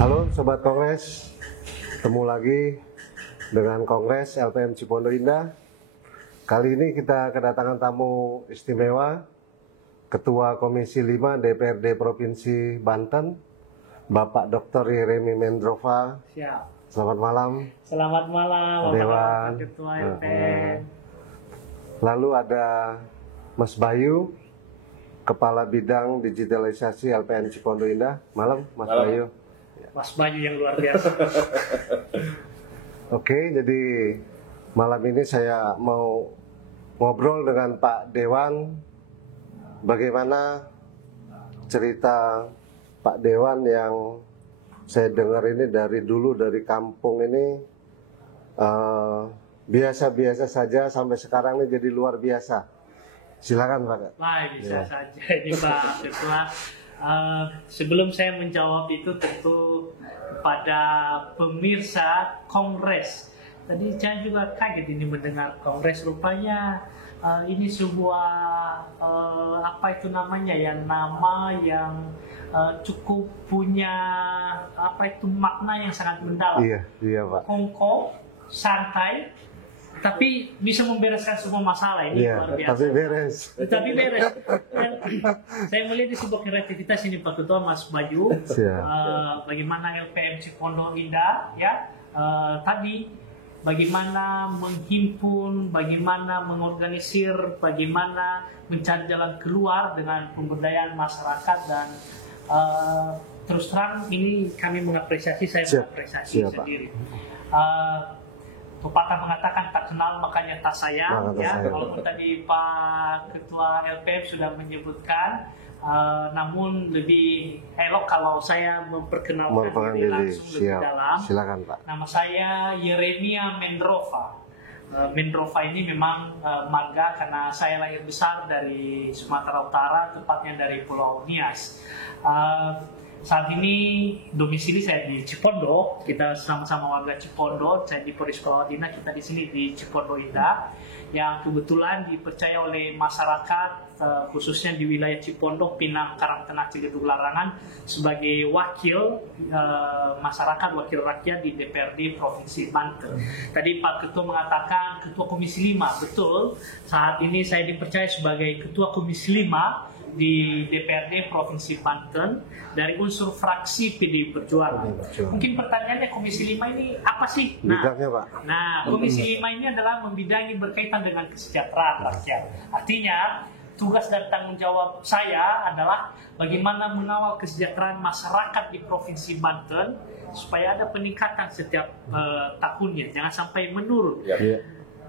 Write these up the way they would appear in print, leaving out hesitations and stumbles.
Halo Sobat Kongres, ketemu lagi dengan Kongres LPM Cipondo Indah. Kali ini kita kedatangan tamu istimewa, Ketua Komisi 5 DPRD Provinsi Banten, Bapak Dr. Yeremi Mendrova. Siap. Selamat malam. Selamat malam, Dewan. Bapak Ketua LPM. Lalu ada Mas Bayu, Kepala Bidang Digitalisasi LPM Cipondo Indah. Malam, Mas Bayu. Mas Bayu yang luar biasa. Oke, jadi malam ini saya mau ngobrol dengan Pak Dewan. Bagaimana cerita Pak Dewan yang saya dengar ini dari dulu, dari kampung ini biasa-biasa saja sampai sekarang ini jadi luar biasa. Silakan Pak. Baik, bisa saja ini Pak Ketua. Sebelum saya menjawab itu tentu pada pemirsa Kongres. Tadi saya juga kaget ini mendengar Kongres, rupanya ini sebuah apa itu namanya ya, nama yang cukup punya apa itu makna yang sangat mendalam. Iya Pak. Kongko, santai, tapi bisa membereskan semua masalah ini, luar biasa. Tapi beres. Tapi beres. Dan saya melihat di sebuah kreativitas ini Pak Ketua, Mas Bayu. Bagaimana LPM Cipondo Indah ya tadi, bagaimana menghimpun, bagaimana mengorganisir, bagaimana mencari jalan keluar dengan pemberdayaan masyarakat, dan terus terang ini kami mengapresiasi, saya mengapresiasi sendiri. Pepatah mengatakan tak kenal makanya tak sayang, ya. Walaupun tadi Pak Ketua LPM sudah menyebutkan, namun lebih elok kalau saya memperkenalkan diri langsung lebih dalam. Silakan Pak. Nama saya Yeremi Mendrova. Mendrova ini memang marga karena saya lahir besar dari Sumatera Utara, tepatnya dari Pulau Nias. Saat ini domisili saya di Cipondo, kita sama-sama warga Cipondo. Saya di Polres Kawadina, kita di sini di Cipondo Indah, yang kebetulan dipercaya oleh masyarakat, khususnya di wilayah Cipondo, Pinang, Karangtengah, Ciledug, Larangan, sebagai wakil masyarakat, wakil rakyat di DPRD Provinsi Banten. Tadi Pak Ketua mengatakan Ketua Komisi 5, betul. Saat ini saya dipercaya sebagai Ketua Komisi 5 di DPRD Provinsi Banten dari unsur fraksi PDI Perjuangan. Mungkin pertanyaannya, Komisi 5 ini apa sih? Nah, Komisi 5 ini adalah membidangi berkaitan dengan kesejahteraan rakyat. Artinya, tugas dan tanggung jawab saya adalah bagaimana mengawal kesejahteraan masyarakat di Provinsi Banten supaya ada peningkatan setiap tahunnya, jangan sampai menurun.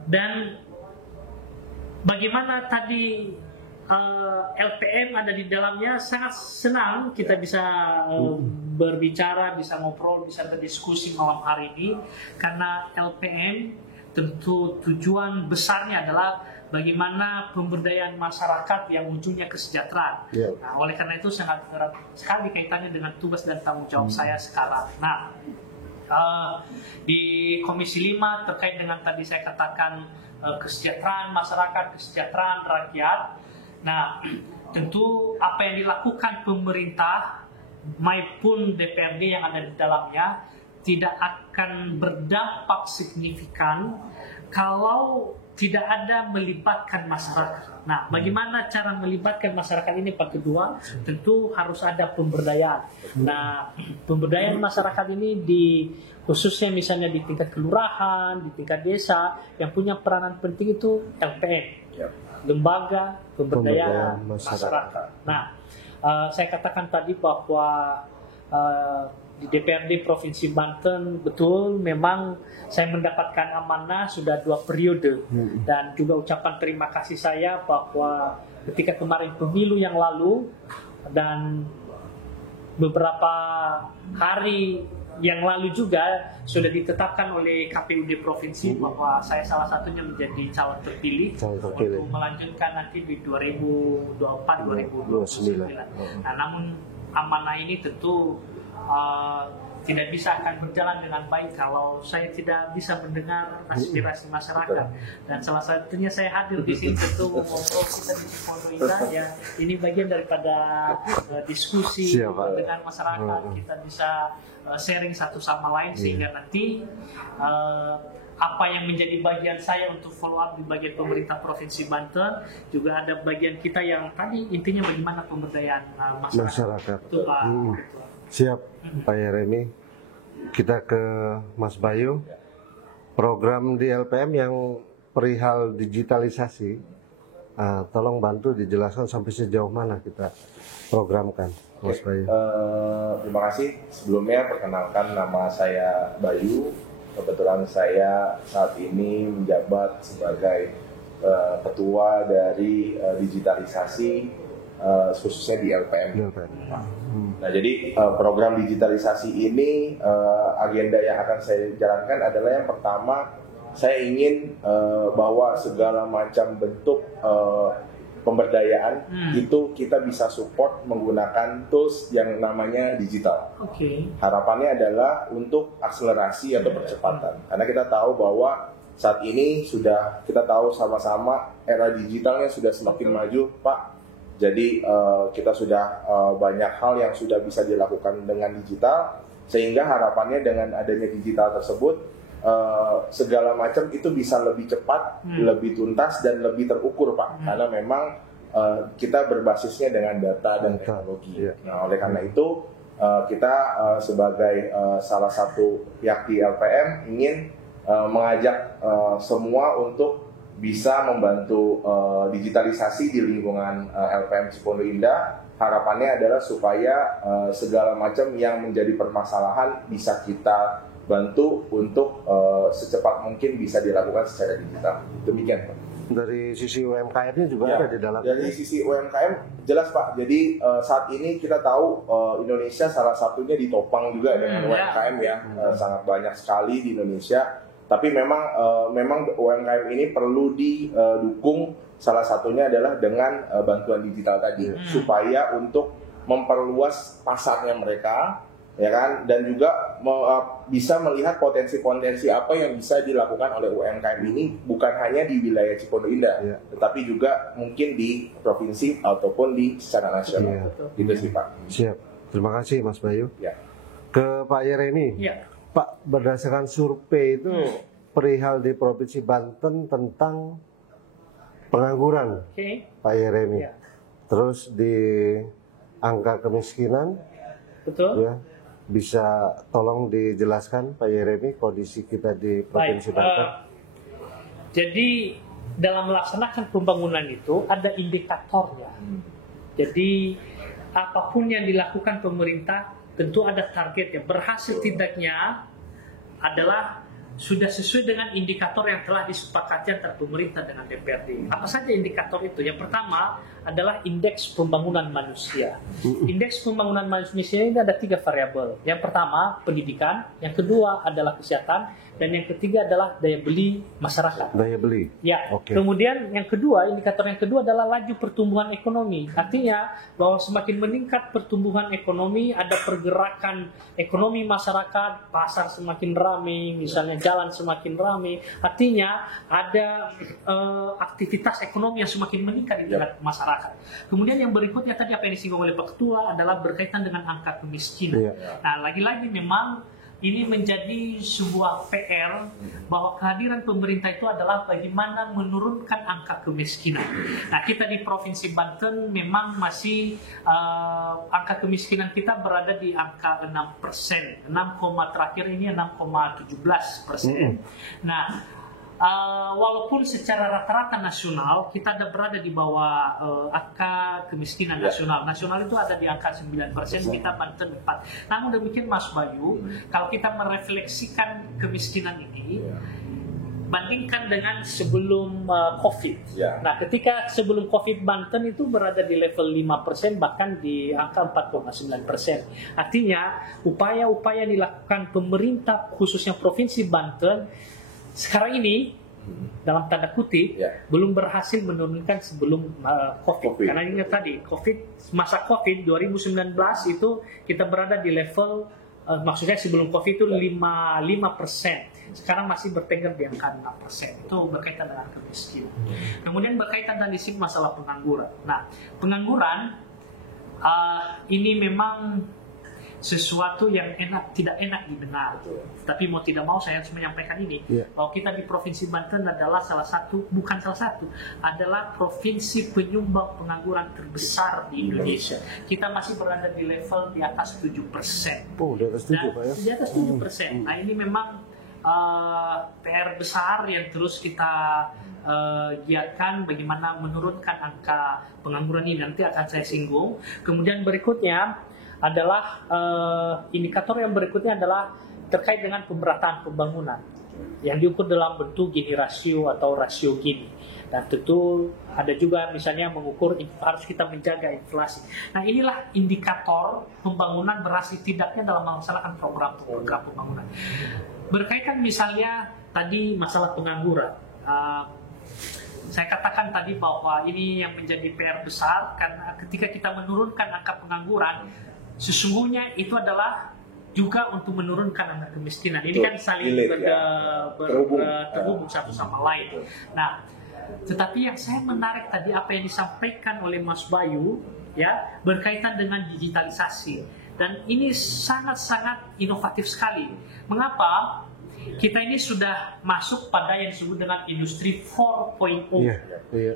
Dan bagaimana tadi LPM ada di dalamnya, sangat senang kita bisa berbicara, bisa ngobrol, bisa berdiskusi malam hari ini, karena LPM tentu tujuan besarnya adalah bagaimana pemberdayaan masyarakat yang ujungnya kesejahteraan. Nah, oleh karena itu sangat erat sekali kaitannya dengan tugas dan tanggung jawab saya sekarang. Nah, di Komisi 5 terkait dengan tadi saya katakan kesejahteraan masyarakat, kesejahteraan rakyat. Nah, tentu apa yang dilakukan pemerintah maupun DPRD yang ada di dalamnya tidak akan berdampak signifikan kalau tidak ada melibatkan masyarakat. Nah, bagaimana cara melibatkan masyarakat ini Pak Ketua? Tentu harus ada pemberdayaan. Nah, pemberdayaan masyarakat ini khususnya misalnya di tingkat kelurahan, di tingkat desa, yang punya peranan penting itu LPM. Lembaga pemberdayaan masyarakat. Nah, saya katakan tadi bahwa di DPRD Provinsi Banten, betul memang saya mendapatkan amanah sudah 2 periode, dan juga ucapan terima kasih saya bahwa ketika kemarin pemilu yang lalu dan beberapa hari yang lalu juga sudah ditetapkan oleh KPUD Provinsi bahwa saya salah satunya menjadi calon terpilih untuk melanjutkan nanti di 2024-2029. Nah, namun amanah ini tentu tidak bisa akan berjalan dengan baik kalau saya tidak bisa mendengar aspirasi masyarakat. Dan salah satunya saya hadir di sini tentu ngobrol kita di Cipondo Indah ya. Ini bagian daripada diskusi dengan masyarakat. Kita bisa sharing satu sama lain sehingga nanti apa yang menjadi bagian saya untuk follow up di bagian pemerintah Provinsi Banten, juga ada bagian kita yang tadi intinya bagaimana pemberdayaan masyarakat. Itu Pak. Siap, Pak Yeremi. Kita ke Mas Bayu. Program di LPM yang perihal digitalisasi, tolong bantu dijelaskan sampai sejauh mana kita programkan, Mas Bayu. Terima kasih. Sebelumnya perkenalkan, nama saya Bayu. Kebetulan saya saat ini menjabat sebagai ketua dari digitalisasi khususnya di LPM. Nah, jadi program digitalisasi ini agenda yang akan saya jalankan adalah yang pertama, saya ingin bahwa segala macam bentuk pemberdayaan itu kita bisa support menggunakan tools yang namanya digital. Harapannya adalah untuk akselerasi atau percepatan. Karena kita tahu bahwa saat ini sudah kita tahu sama-sama era digitalnya sudah semakin maju, Pak. Jadi kita sudah banyak hal yang sudah bisa dilakukan dengan digital, sehingga harapannya dengan adanya digital tersebut segala macam itu bisa lebih cepat, lebih tuntas dan lebih terukur, Pak. Karena memang kita berbasisnya dengan data dan teknologi. Nah, oleh karena itu kita sebagai salah satu pihak di LPM ingin mengajak semua untuk bisa membantu digitalisasi di lingkungan LPM Cipondo Indah. Harapannya adalah supaya segala macam yang menjadi permasalahan bisa kita bantu untuk secepat mungkin bisa dilakukan secara digital. Demikian, Pak. Dari sisi UMKM-nya juga ada di dalam. Dari sisi UMKM jelas, Pak. Jadi saat ini kita tahu Indonesia salah satunya ditopang juga dengan UMKM ya. Sangat banyak sekali di Indonesia. Tapi memang UMKM ini perlu didukung, salah satunya adalah dengan bantuan digital tadi, supaya untuk memperluas pasarnya mereka, ya kan, dan juga bisa melihat potensi-potensi apa yang bisa dilakukan oleh UMKM ini, bukan hanya di wilayah Cipondo Indah, tetapi juga mungkin di provinsi ataupun di secara nasional. Gitu sih, Pak. Siap. Terima kasih, Mas Bayu. Ya. Ke Pak Yeremi. Pak, berdasarkan survei itu perihal di Provinsi Banten tentang pengangguran, Pak Yeremi. Terus di angka kemiskinan, ya, bisa tolong dijelaskan Pak Yeremi kondisi kita di Provinsi Banten. Jadi dalam melaksanakan pembangunan itu ada indikatornya. Jadi apapun yang dilakukan pemerintah tentu ada targetnya. Berhasil tidaknya adalah sudah sesuai dengan indikator yang telah disepakati antara pemerintah dengan DPRD. Apa saja indikator itu? Yang pertama adalah indeks pembangunan manusia. Indeks pembangunan manusia ini ada 3 variabel. Yang pertama pendidikan, yang kedua adalah kesehatan, dan yang ketiga adalah daya beli masyarakat. Daya beli. Ya. Kemudian yang kedua, indikator yang kedua adalah laju pertumbuhan ekonomi. Artinya bahwa semakin meningkat pertumbuhan ekonomi, ada pergerakan ekonomi masyarakat, pasar semakin ramai, misalnya jalan semakin ramai. Artinya ada aktivitas ekonomi yang semakin meningkat di tingkat masyarakat. Kemudian yang berikutnya tadi apa yang disinggung oleh Pak Ketua adalah berkaitan dengan angka kemiskinan. Nah, lagi-lagi memang ini menjadi sebuah PR bahwa kehadiran pemerintah itu adalah bagaimana menurunkan angka kemiskinan. Nah, kita di Provinsi Banten memang masih angka kemiskinan kita berada di angka 6%. 6, terakhir ini 6,17%. Nah, walaupun secara rata-rata nasional kita ada berada di bawah angka kemiskinan nasional. Nasional itu ada di angka 9%, kita Banten 4. Namun demikian Mas Bayu, kalau kita merefleksikan kemiskinan ini, bandingkan dengan sebelum COVID. Nah, ketika sebelum COVID Banten itu berada di level 5%, bahkan di angka 4,9%. Artinya, upaya-upaya dilakukan pemerintah khususnya Provinsi Banten sekarang ini dalam tanda kutip belum berhasil menurunkan sebelum COVID. Karena ingat tadi masa COVID 2019 itu kita berada di level maksudnya sebelum COVID itu 5%. Sekarang masih bertengger di angka 6%. Itu berkaitan dengan kemiskinan. Kemudian berkaitan dengan di sini masalah pengangguran. Nah, pengangguran ini memang sesuatu yang tidak enak didengar. Tapi mau tidak mau saya harus menyampaikan ini. Bahwa kita di Provinsi Banten adalah adalah provinsi penyumbang pengangguran terbesar di Indonesia. Kita masih berada di level di atas 7%. Oh, di atas 7 Pak ya? Di atas 7%. Nah, ini memang PR besar yang terus kita giatkan bagaimana menurunkan angka pengangguran ini, nanti akan saya singgung. Kemudian berikutnya adalah indikator yang berikutnya adalah terkait dengan pemerataan pembangunan yang diukur dalam bentuk Gini rasio atau rasio Gini. Dan tentu ada juga misalnya mengukur harus kita menjaga inflasi. Nah, inilah indikator pembangunan berhasil tidaknya dalam melaksanakan program pembangunan. Berkaitan misalnya tadi masalah pengangguran. Saya katakan tadi bahwa ini yang menjadi PR besar karena ketika kita menurunkan angka pengangguran, sesungguhnya itu adalah juga untuk menurunkan angka kemiskinan. Ini kan saling terhubung satu sama lain. Nah, tetapi yang saya menarik tadi apa yang disampaikan oleh Mas Bayu ya berkaitan dengan digitalisasi, dan ini sangat-sangat inovatif sekali. Mengapa? Kita ini sudah masuk pada yang disebut dengan industri 4.0,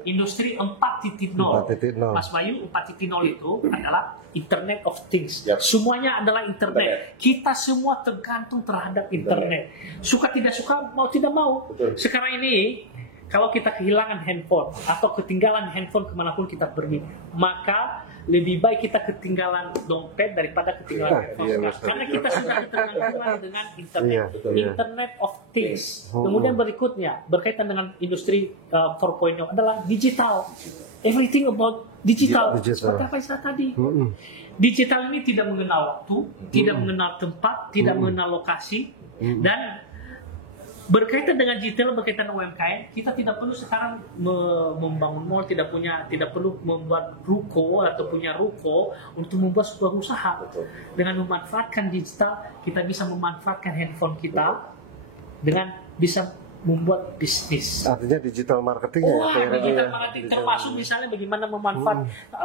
industri 4.0. Mas Bayu, 4.0 itu adalah Internet of Things. Semuanya adalah internet. Kita semua tergantung terhadap internet. Suka tidak suka, mau tidak mau. Sekarang ini, kalau kita kehilangan handphone atau ketinggalan handphone kemanapun kita pergi, maka lebih baik kita ketinggalan dompet daripada ketinggalan handphone. Karena kita sudah tergantung dengan internet. Internet of Things. Kemudian berikutnya berkaitan dengan industri 4.0 adalah digital. Everything about digital. Seperti apa istilah tadi? Digital ini tidak mengenal waktu, tidak mengenal tempat, tidak mengenal lokasi, dan berkaitan dengan digital, berkaitan dengan UMKM, kita tidak perlu sekarang membangun mall, tidak perlu membuat ruko atau punya ruko untuk membuat sebuah usaha. Dengan memanfaatkan digital, kita bisa memanfaatkan handphone kita dengan bisa membuat bisnis. Artinya digital marketing digital marketing termasuk misalnya bagaimana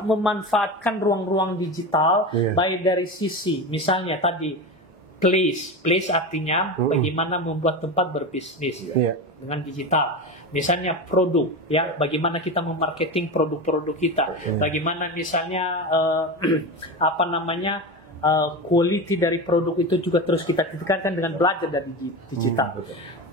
memanfaatkan ruang-ruang digital, baik dari sisi misalnya tadi place artinya bagaimana membuat tempat berbisnis dengan digital. Misalnya produk, ya bagaimana kita memarketing produk-produk kita. Bagaimana misalnya quality dari produk itu juga terus kita tingkatkan dengan belajar dari digital.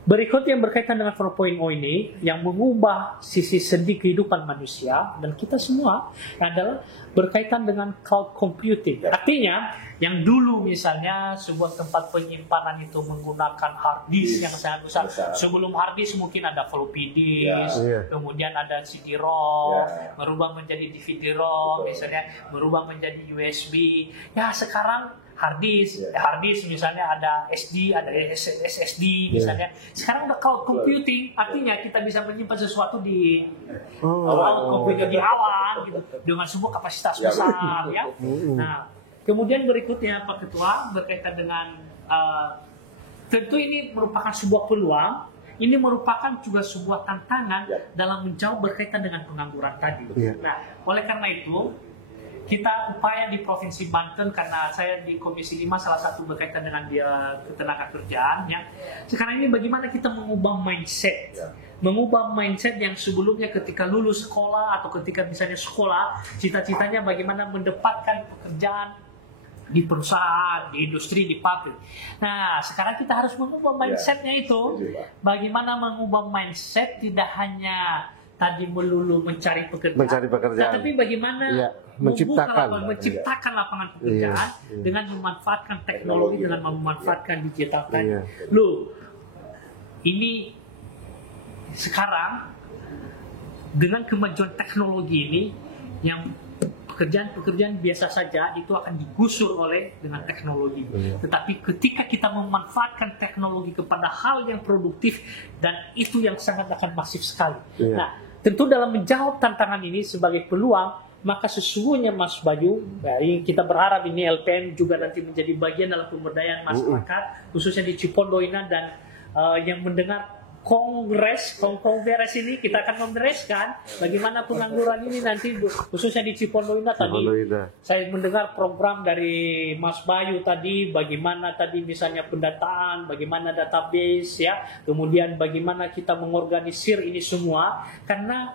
Berikut yang berkaitan dengan 4.0 ini yang mengubah sisi sendi kehidupan manusia dan kita semua adalah berkaitan dengan cloud computing. Artinya yang dulu misalnya sebuah tempat penyimpanan itu menggunakan hard disk yang sangat besar. Sebelum hard disk mungkin ada floppy disk, kemudian ada CD-ROM, berubah menjadi DVD-ROM, misalnya berubah menjadi USB. Ya sekarang hard disk misalnya ada SD, ada SSD misalnya. Sekarang udah cloud computing, artinya kita bisa menyimpan sesuatu di komputer di awan gitu, dengan sebuah kapasitas besar ya. Nah, kemudian berikutnya Pak Ketua berkaitan dengan tentu ini merupakan sebuah peluang, ini merupakan juga sebuah tantangan dalam menjawab berkaitan dengan pengangguran tadi. Nah, oleh karena itu kita upaya di Provinsi Banten, karena saya di Komisi 5 salah satu berkaitan dengan tenaga kerjaan ya. Sekarang ini bagaimana kita mengubah mindset. Mengubah mindset yang sebelumnya ketika lulus sekolah atau ketika misalnya sekolah, cita-citanya bagaimana mendapatkan pekerjaan di perusahaan, di industri, di pabrik. Nah, sekarang kita harus mengubah mindsetnya itu. Bagaimana mengubah mindset tidak hanya tadi melulu mencari pekerjaan, tapi bagaimana menciptakan lapangan pekerjaan dengan memanfaatkan teknologi, dengan memanfaatkan digital tadi. Ini sekarang dengan kemajuan teknologi ini yang pekerjaan-pekerjaan biasa saja itu akan digusur oleh dengan teknologi. Tetapi ketika kita memanfaatkan teknologi kepada hal yang produktif, dan itu yang sangat akan masif sekali. Nah, tentu dalam menjawab tantangan ini sebagai peluang, maka sesungguhnya Mas Bayu, kita berharap ini LPM juga nanti menjadi bagian dalam pemberdayaan masyarakat, khususnya di Cipondo ini, dan yang mendengar kongres ini kita akan membereskan bagaimana pengangguran ini nanti khususnya di Cipondo ini. Tadi saya mendengar program dari Mas Bayu tadi, bagaimana tadi misalnya pendataan, bagaimana database ya, kemudian bagaimana kita mengorganisir ini semua. Karena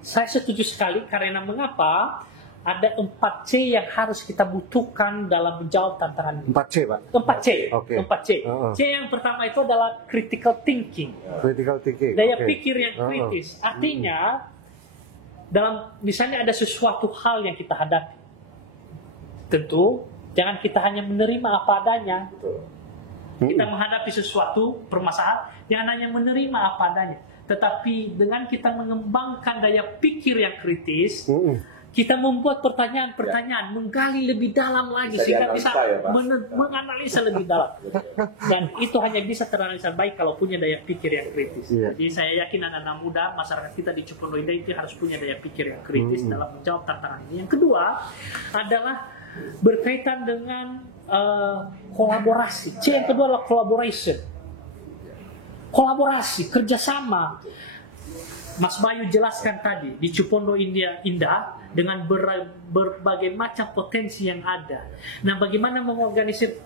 saya setuju sekali, karena mengapa ada 4C yang harus kita butuhkan dalam menjawab tantangan ini. 4C, Pak? 4C. Okay. 4C. C yang pertama itu adalah critical thinking. Critical thinking. Daya pikir yang kritis. Artinya, dalam misalnya ada sesuatu hal yang kita hadapi. Tentu, jangan kita hanya menerima apa adanya. Kita menghadapi sesuatu permasalahan, jangan hanya menerima apa adanya. Tetapi dengan kita mengembangkan daya pikir yang kritis, kita membuat pertanyaan-pertanyaan, menggali lebih dalam lagi, sehingga bisa menganalisa lebih dalam. Dan itu hanya bisa teranalisa baik kalau punya daya pikir yang kritis. Jadi saya yakin anak-anak muda, masyarakat kita di Cipondo Indah itu harus punya daya pikir yang kritis dalam menjawab tantangan ini. Yang kedua adalah berkaitan dengan kolaborasi. C yang kedua adalah collaboration. Kolaborasi, kerjasama. Mas Bayu jelaskan tadi, di Cipondo Indah dengan berbagai macam potensi yang ada. Nah, bagaimana mengorganisir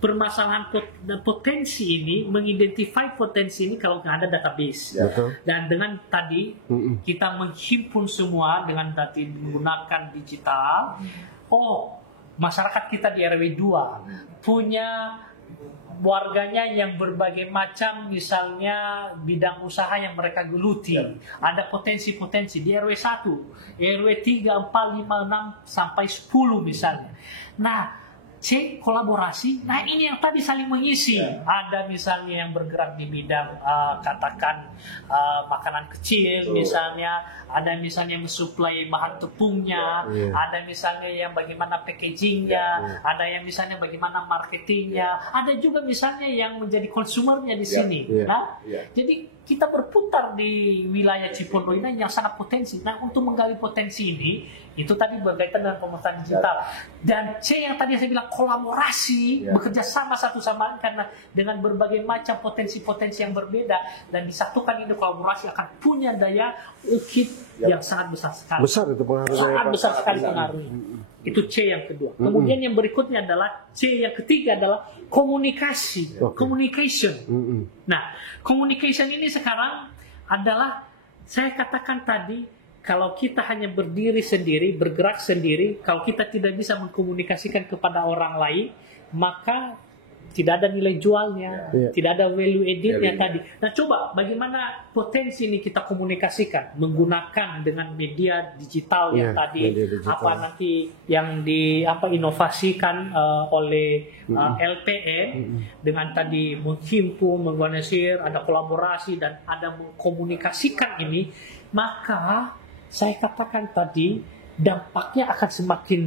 permasalahan dan potensi ini, mengidentify potensi ini kalau nggak ada database. Dan dengan tadi kita menghimpun semua dengan tadi menggunakan digital. Masyarakat kita di RW 2 punya warganya yang berbagai macam, misalnya bidang usaha yang mereka geluti. Ada potensi-potensi di RW 1, RW 3, 4, 5, 6 sampai 10 misalnya. Nah, C, kolaborasi. Nah, ini yang tadi saling mengisi. Ada misalnya yang bergerak di bidang katakan makanan kecil misalnya, ada misalnya yang mensuplai bahan tepungnya, ada misalnya yang bagaimana packagingnya, ada yang misalnya bagaimana marketingnya, ada juga misalnya yang menjadi konsumernya di sini. Nah, jadi kita berputar di wilayah Cipondo ini yang sangat potensi. Nah, untuk menggali potensi ini, itu tadi berkaitan dengan pemerintahan digital. Dan C yang tadi saya bilang kolaborasi, bekerja sama satu sama lain, karena dengan berbagai macam potensi-potensi yang berbeda dan disatukan ini kolaborasi akan punya daya ukit yang sangat besar sekali. Besar itu pengaruhnya. Sangat besar sekali pengaruhnya. Itu C yang kedua. Kemudian yang berikutnya adalah C yang ketiga adalah komunikasi, communication. Nah, communication ini sekarang adalah saya katakan tadi, kalau kita hanya berdiri sendiri, bergerak sendiri, kalau kita tidak bisa mengkomunikasikan kepada orang lain, maka tidak ada nilai jualnya, tidak ada value added-nya tadi. Nah, coba bagaimana potensi ini kita komunikasikan menggunakan dengan media digital yang tadi, apa nanti yang inovasikan oleh LPM dengan tadi menghimpun, mengorganisir, ada kolaborasi dan ada mengkomunikasikan ini, maka saya katakan tadi dampaknya akan semakin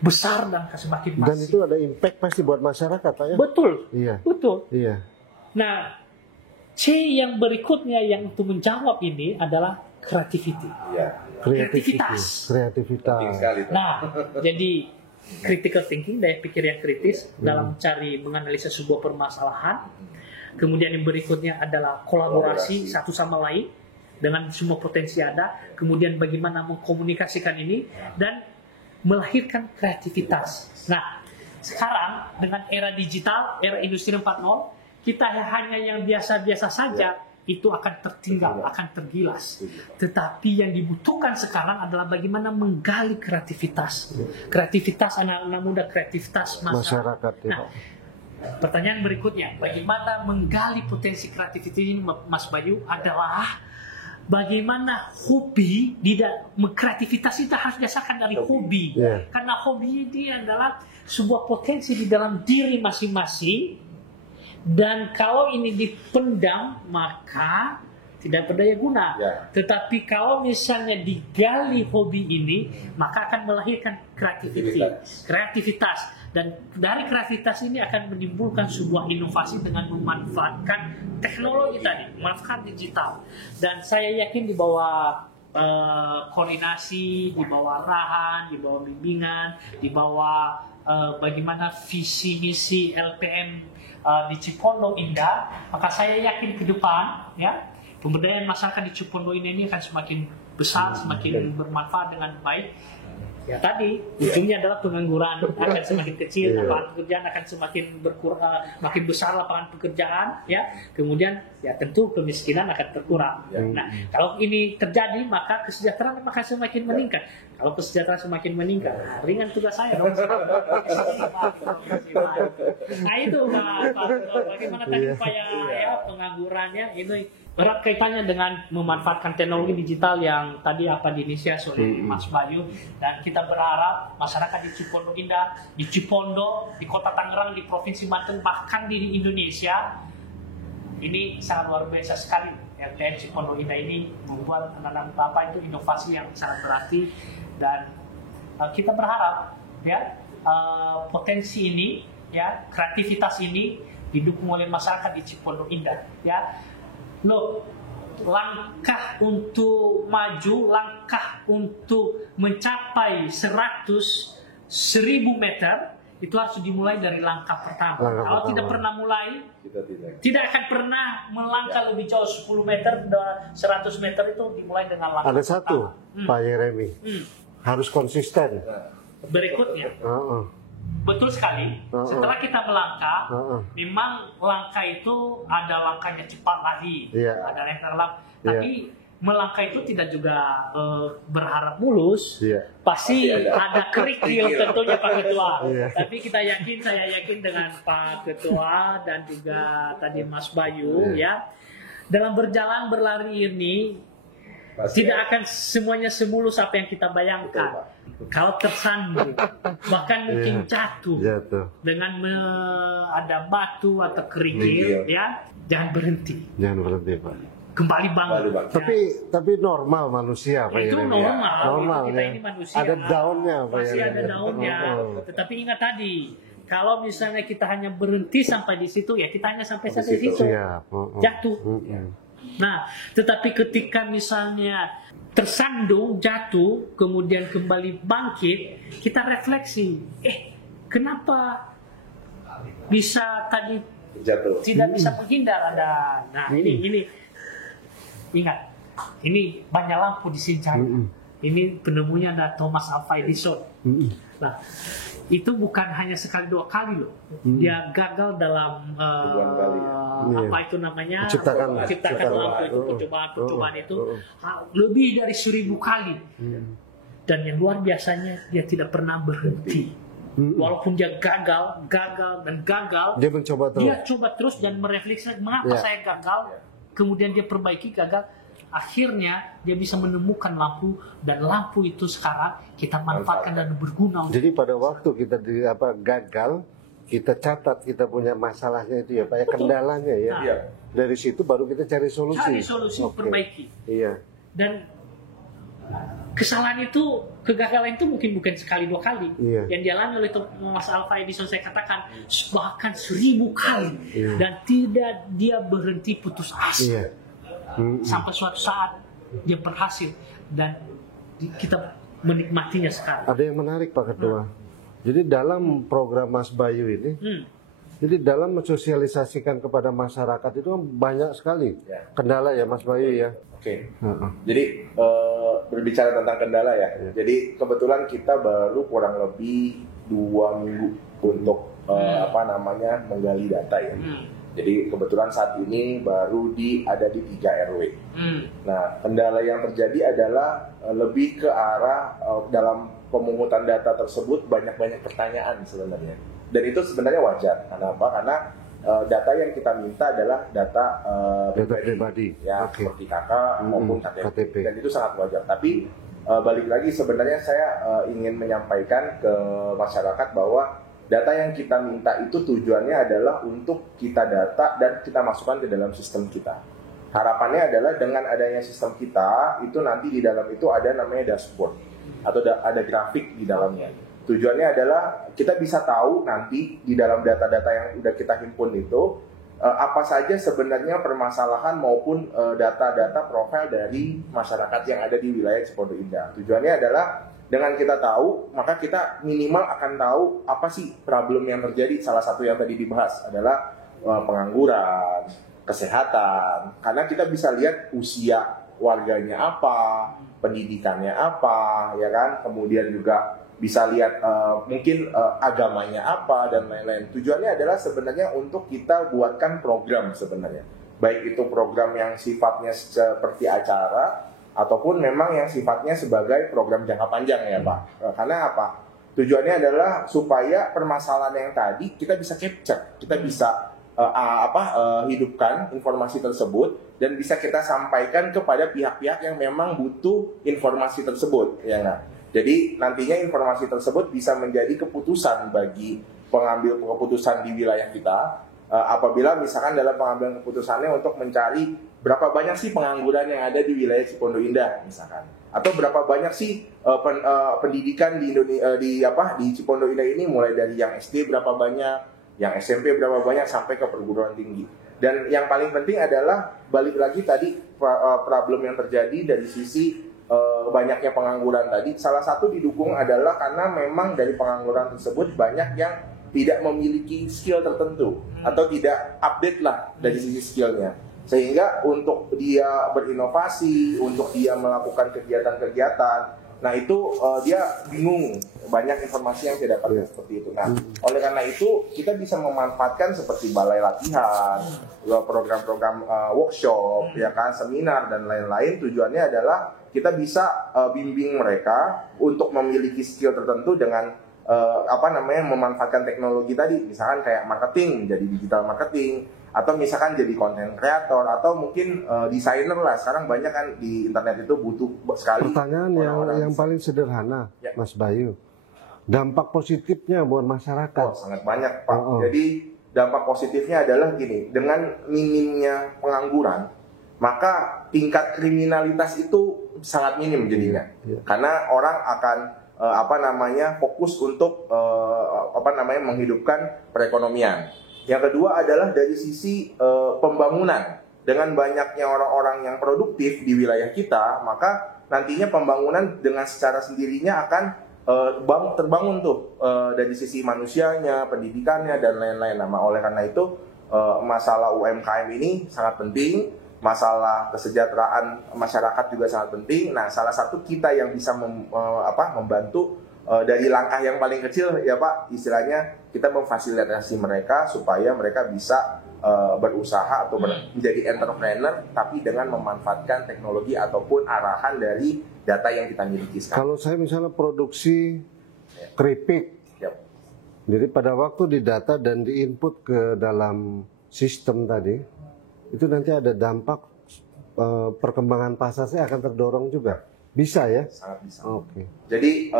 besar dan akan semakin masif. Dan itu ada impact pasti buat masyarakat, Pak ya? Betul. Betul. Iya. Nah, C yang berikutnya yang untuk menjawab ini adalah creativity. Kreativitas. Nah, jadi critical thinking, daya pikir yang kritis dalam mencari menganalisa sebuah permasalahan. Kemudian yang berikutnya adalah kolaborasi satu sama lain dengan semua potensi ada, kemudian bagaimana mengkomunikasikan ini dan melahirkan kreativitas. Nah, sekarang dengan era digital, era industri 4.0, kita hanya yang biasa-biasa saja itu akan tertinggal, akan tergilas. Tetapi yang dibutuhkan sekarang adalah bagaimana menggali kreativitas. Kreativitas anak-anak muda, kreativitas masyarakat. Nah, pertanyaan berikutnya, bagaimana menggali potensi kreativitas ini, Mas Bayu, adalah bagaimana hobi, kreativitas itu harus didasarkan dari hobi. Karena hobi ini adalah sebuah potensi di dalam diri masing-masing. Dan kalau ini dipendam, maka tidak berdaya guna. Ya. Tetapi kalau misalnya digali hobi ini, maka akan melahirkan kreativitas. Dan dari kreativitas ini akan menimbulkan sebuah inovasi dengan memanfaatkan teknologi tadi, memanfaatkan digital. Dan saya yakin di bawah koordinasi, di bawah arahan, di bawah bimbingan, di bawah bagaimana visi misi LPM di Cipondo Indah, maka saya yakin ke depan ya pemberdayaan masyarakat di Cipondo Indah ini akan semakin besar, semakin bermanfaat dengan baik. Ya tadi ujungnya adalah pengangguran akan semakin kecil, lapangan pekerjaan akan semakin berkurang, makin besar lapangan pekerjaan, ya. Kemudian ya tentu kemiskinan akan berkurang. Nah, kalau ini terjadi maka kesejahteraan akan semakin meningkat. Kalau kesejahteraan semakin meningkat, ringan tugas saya dong. Nah itu Pak, bagaimana tadi upaya ya penganggurannya ini erat kaitannya dengan memanfaatkan teknologi digital yang tadi apa diinisiasi oleh Mas Bayu, dan kita berharap masyarakat di Cipondo Indah, di Cipondo, di Kota Tangerang, di Provinsi Banten, bahkan di Indonesia ini sangat luar biasa sekali. LPM Cipondo Indah ini membuat anak-anak Bapak itu inovasi yang sangat berarti, dan kita berharap ya potensi ini ya kreativitas ini didukung oleh masyarakat di Cipondo Indah ya. Loh, langkah untuk maju, langkah untuk mencapai 100.000 meter itu harus dimulai dari langkah pertama. Kalau tidak pernah mulai, tidak akan pernah melangkah lebih jauh 10 meter, 100 meter itu dimulai dengan langkah Ada satu, Pak Yeremi, harus konsisten. Berikutnya, betul sekali. Setelah kita melangkah, memang langkah itu ada langkahnya cepat lari, ada langkah lambat. Tapi melangkah itu tidak juga berharap mulus. Pasti ada kerikil tentunya Pak Ketua. Tapi saya yakin dengan Pak Ketua dan juga tadi Mas Bayu ya, dalam berjalan berlari ini tidak akan semuanya semulus apa yang kita bayangkan. Kalau tersandung, bahkan mungkin jatuh dengan ada batu atau kerikil, ya jangan berhenti. Jangan berhenti, Pak. Kembali bangun. Tapi normal manusia, Pak. Itu normal. Kita ya. ini manusia. Ada daunnya, Pak. Masih ada daunnya. Tetapi ingat tadi, kalau misalnya kita hanya berhenti sampai di situ, ya kita hanya sampai di situ. Jatuh. Nah, tetapi ketika misalnya tersandung, jatuh, kemudian kembali bangkit, kita refleksi, kenapa bisa tadi jatuh? Tidak bisa menghindar ada. Nah, ini ingat, ini banyak lampu di sini. Ini penemunya ada Thomas Alva Edison. Nah, itu bukan hanya sekali dua kali loh. Dia gagal dalam apa itu namanya menciptakan lampu itu, percobaan itu lebih dari 1000 kali. Dan yang luar biasanya dia tidak pernah berhenti. Walaupun dia gagal, dia coba terus dan merefleksi mengapa saya gagal. Kemudian dia perbaiki, gagal. Akhirnya dia bisa menemukan lampu, dan lampu itu sekarang kita manfaatkan dan berguna. Jadi pada waktu kita gagal, kita catat kita punya masalahnya itu ya, Pak, kendalanya ya. Nah, dari situ baru kita cari solusi. Perbaiki. Iya. Dan kesalahan itu, kegagalan itu mungkin bukan sekali dua kali. Yang dialami oleh Mas Alva Edison, saya katakan bahkan 1000 kali. Dan tidak dia berhenti putus asa. Sampai suatu saat dia berhasil dan kita menikmatinya sekarang. Ada yang menarik Pak Ketua. Jadi dalam program Mas Bayu ini, jadi dalam mensosialisasikan kepada masyarakat itu banyak sekali kendala ya Mas Bayu ya. Oke. Jadi berbicara tentang kendala ya. Jadi kebetulan kita baru kurang lebih 2 minggu untuk menggali data ya. Jadi kebetulan saat ini baru ada di 3 RW. Nah, kendala yang terjadi adalah lebih ke arah dalam pemungutan data tersebut banyak-banyak pertanyaan sebenarnya. Dan itu sebenarnya wajar. Kenapa? Karena data yang kita minta adalah data pribadi, ya, seperti KK maupun KTP. Dan itu sangat wajar. Tapi balik lagi sebenarnya saya ingin menyampaikan ke masyarakat bahwa data yang kita minta itu tujuannya adalah untuk kita data dan kita masukkan ke dalam sistem kita. Harapannya adalah dengan adanya sistem kita, itu nanti di dalam itu ada namanya dashboard atau ada grafik di dalamnya. Tujuannya adalah kita bisa tahu nanti di dalam data-data yang udah kita himpun itu apa saja sebenarnya permasalahan maupun data-data profil dari masyarakat yang ada di wilayah Cipondo Indah. Tujuannya adalah dengan kita tahu, maka kita minimal akan tahu apa sih problem yang terjadi. Salah satu yang tadi dibahas adalah pengangguran, kesehatan, karena kita bisa lihat usia warganya apa, pendidikannya apa, ya kan, kemudian juga bisa lihat mungkin agamanya apa dan lain-lain. Tujuannya adalah sebenarnya untuk kita buatkan program sebenarnya, baik itu program yang sifatnya seperti acara ataupun memang yang sifatnya sebagai program jangka panjang ya Pak. Karena apa? Tujuannya adalah supaya permasalahan yang tadi kita bisa capture, kita bisa hidupkan informasi tersebut dan bisa kita sampaikan kepada pihak-pihak yang memang butuh informasi tersebut, ya nggak? Jadi nantinya informasi tersebut bisa menjadi keputusan bagi pengambil keputusan di wilayah kita. Apabila misalkan dalam pengambilan keputusannya untuk mencari berapa banyak sih pengangguran yang ada di wilayah Cipondo Indah misalkan, atau berapa banyak sih pendidikan di Indonesia di Cipondo Indah ini, mulai dari yang SD berapa banyak, yang SMP berapa banyak sampai ke perguruan tinggi. Dan yang paling penting adalah balik lagi tadi problem yang terjadi dari sisi banyaknya pengangguran tadi. Salah satu didukung adalah karena memang dari pengangguran tersebut banyak yang tidak memiliki skill tertentu atau tidak update lah dari sisi skillnya, sehingga untuk dia berinovasi, untuk dia melakukan kegiatan-kegiatan, nah itu dia bingung, banyak informasi yang tidak dapat seperti itu. Nah, oleh karena itu kita bisa memanfaatkan seperti balai latihan, program-program workshop, ya kan, seminar dan lain-lain. Tujuannya adalah kita bisa bimbing mereka untuk memiliki skill tertentu dengan memanfaatkan teknologi tadi, misalkan kayak marketing, jadi digital marketing, atau misalkan jadi content creator, atau mungkin desainer lah. Sekarang banyak kan di internet itu butuh sekali. Pertanyaan yang paling sederhana, ya, Mas Bayu, dampak positifnya buat masyarakat? Sangat banyak Pak. Jadi dampak positifnya adalah gini, dengan minimnya pengangguran, maka tingkat kriminalitas itu sangat minim jadinya, karena orang akan fokus untuk menghidupkan perekonomian. Yang kedua adalah dari sisi pembangunan. Dengan banyaknya orang-orang yang produktif di wilayah kita, maka nantinya pembangunan dengan secara sendirinya akan terbangun tuh dari sisi manusianya, pendidikannya dan lain-lain. Nah, oleh karena itu masalah UMKM ini sangat penting. Masalah kesejahteraan masyarakat juga sangat penting. Nah, salah satu kita yang bisa membantu dari langkah yang paling kecil ya Pak, istilahnya kita memfasilitasi mereka supaya mereka bisa berusaha atau menjadi entrepreneur, tapi dengan memanfaatkan teknologi ataupun arahan dari data yang kita miliki sekarang. Kalau saya misalnya produksi keripik, jadi pada waktu didata dan diinput ke dalam sistem tadi, itu nanti ada dampak perkembangan pasar saya akan terdorong juga. Bisa ya? Sangat bisa. Oke. Jadi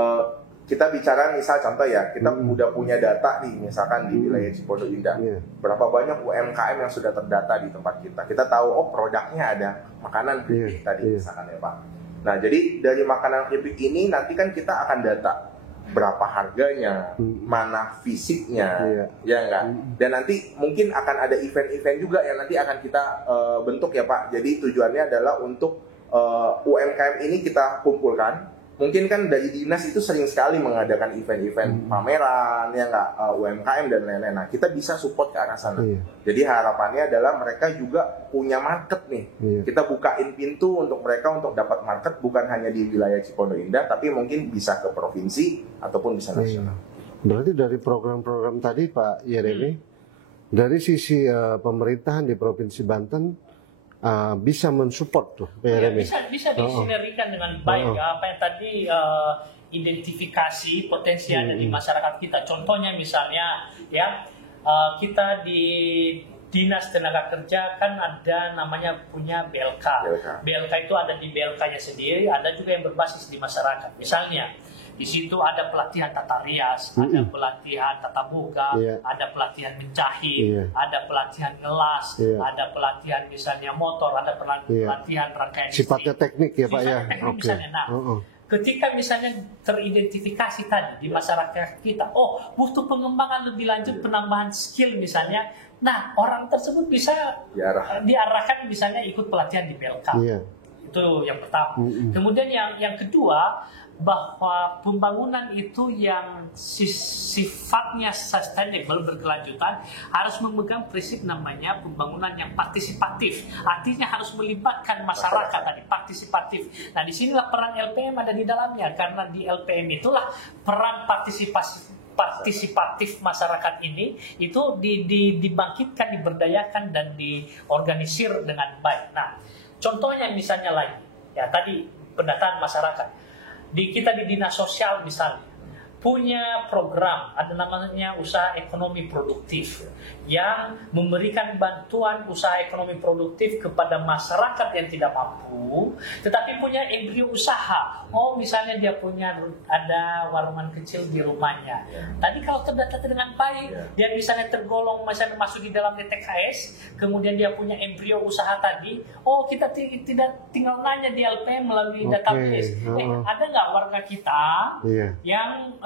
kita bicara misal contoh ya, kita udah punya data nih misalkan di wilayah Cipondo Indah. Berapa banyak UMKM yang sudah terdata di tempat kita. Kita tahu produknya ada makanan keripik tadi misalkan ya Pak. Nah, jadi dari makanan keripik ini nanti kan kita akan data berapa harganya, mana fisiknya, ya enggak. Dan nanti mungkin akan ada event-event juga yang nanti akan kita bentuk ya Pak. Jadi tujuannya adalah untuk UMKM ini kita kumpulkan. Mungkin kan dari dinas itu sering sekali mengadakan event-event pameran, ya enggak, UMKM dan lain-lain. Nah, kita bisa support ke arah sana. Jadi harapannya adalah mereka juga punya market nih. Kita bukain pintu untuk mereka untuk dapat market bukan hanya di wilayah Cipondo Indah, tapi mungkin bisa ke provinsi ataupun bisa nasional. Berarti dari program-program tadi Pak Yeremi, dari sisi pemerintahan di Provinsi Banten, bisa mensupport tuh PRM. Ya, bisa disinergikan dengan baik. Apa yang tadi identifikasi potensi yang ada di masyarakat kita. Contohnya misalnya ya kita di Dinas Tenaga Kerja kan ada namanya punya BLK. BLK itu ada di BLK-nya sendiri, ada juga yang berbasis di masyarakat. Misalnya Di situ ada pelatihan tata rias, ada pelatihan tata boga, ada pelatihan menjahit, ada pelatihan ngelas, ada pelatihan misalnya motor, ada pelatihan rangkaian sifatnya teknik ya Pak ya. Teknik misalnya. Nah, ketika misalnya teridentifikasi tadi di masyarakat kita, oh butuh pengembangan lebih lanjut, penambahan skill misalnya, nah orang tersebut bisa diarahkan misalnya ikut pelatihan di PLK. Itu yang pertama. Kemudian yang kedua, bahwa pembangunan itu yang sifatnya sustainable, berkelanjutan, harus memegang prinsip namanya pembangunan yang partisipatif. Artinya harus melibatkan masyarakat tadi, partisipatif. Nah, disinilah peran LPM ada di dalamnya, karena di LPM itulah peran partisipatif masyarakat ini itu dibangkitkan, diberdayakan, dan diorganisir dengan baik. Nah, contohnya misalnya lagi, ya tadi pendataan masyarakat. Kita di dinas sosial misalnya punya program, ada namanya usaha ekonomi produktif, yang memberikan bantuan usaha ekonomi produktif kepada masyarakat yang tidak mampu, tetapi punya embrio usaha. Oh, misalnya dia ada warungan kecil di rumahnya. Tadi kalau terdata dengan baik, dia misalnya tergolong, misalnya masuk di dalam DTKS, kemudian dia punya embrio usaha tadi. Oh, kita tidak tinggal nanya di LPM melalui database. Ada nggak warga kita yang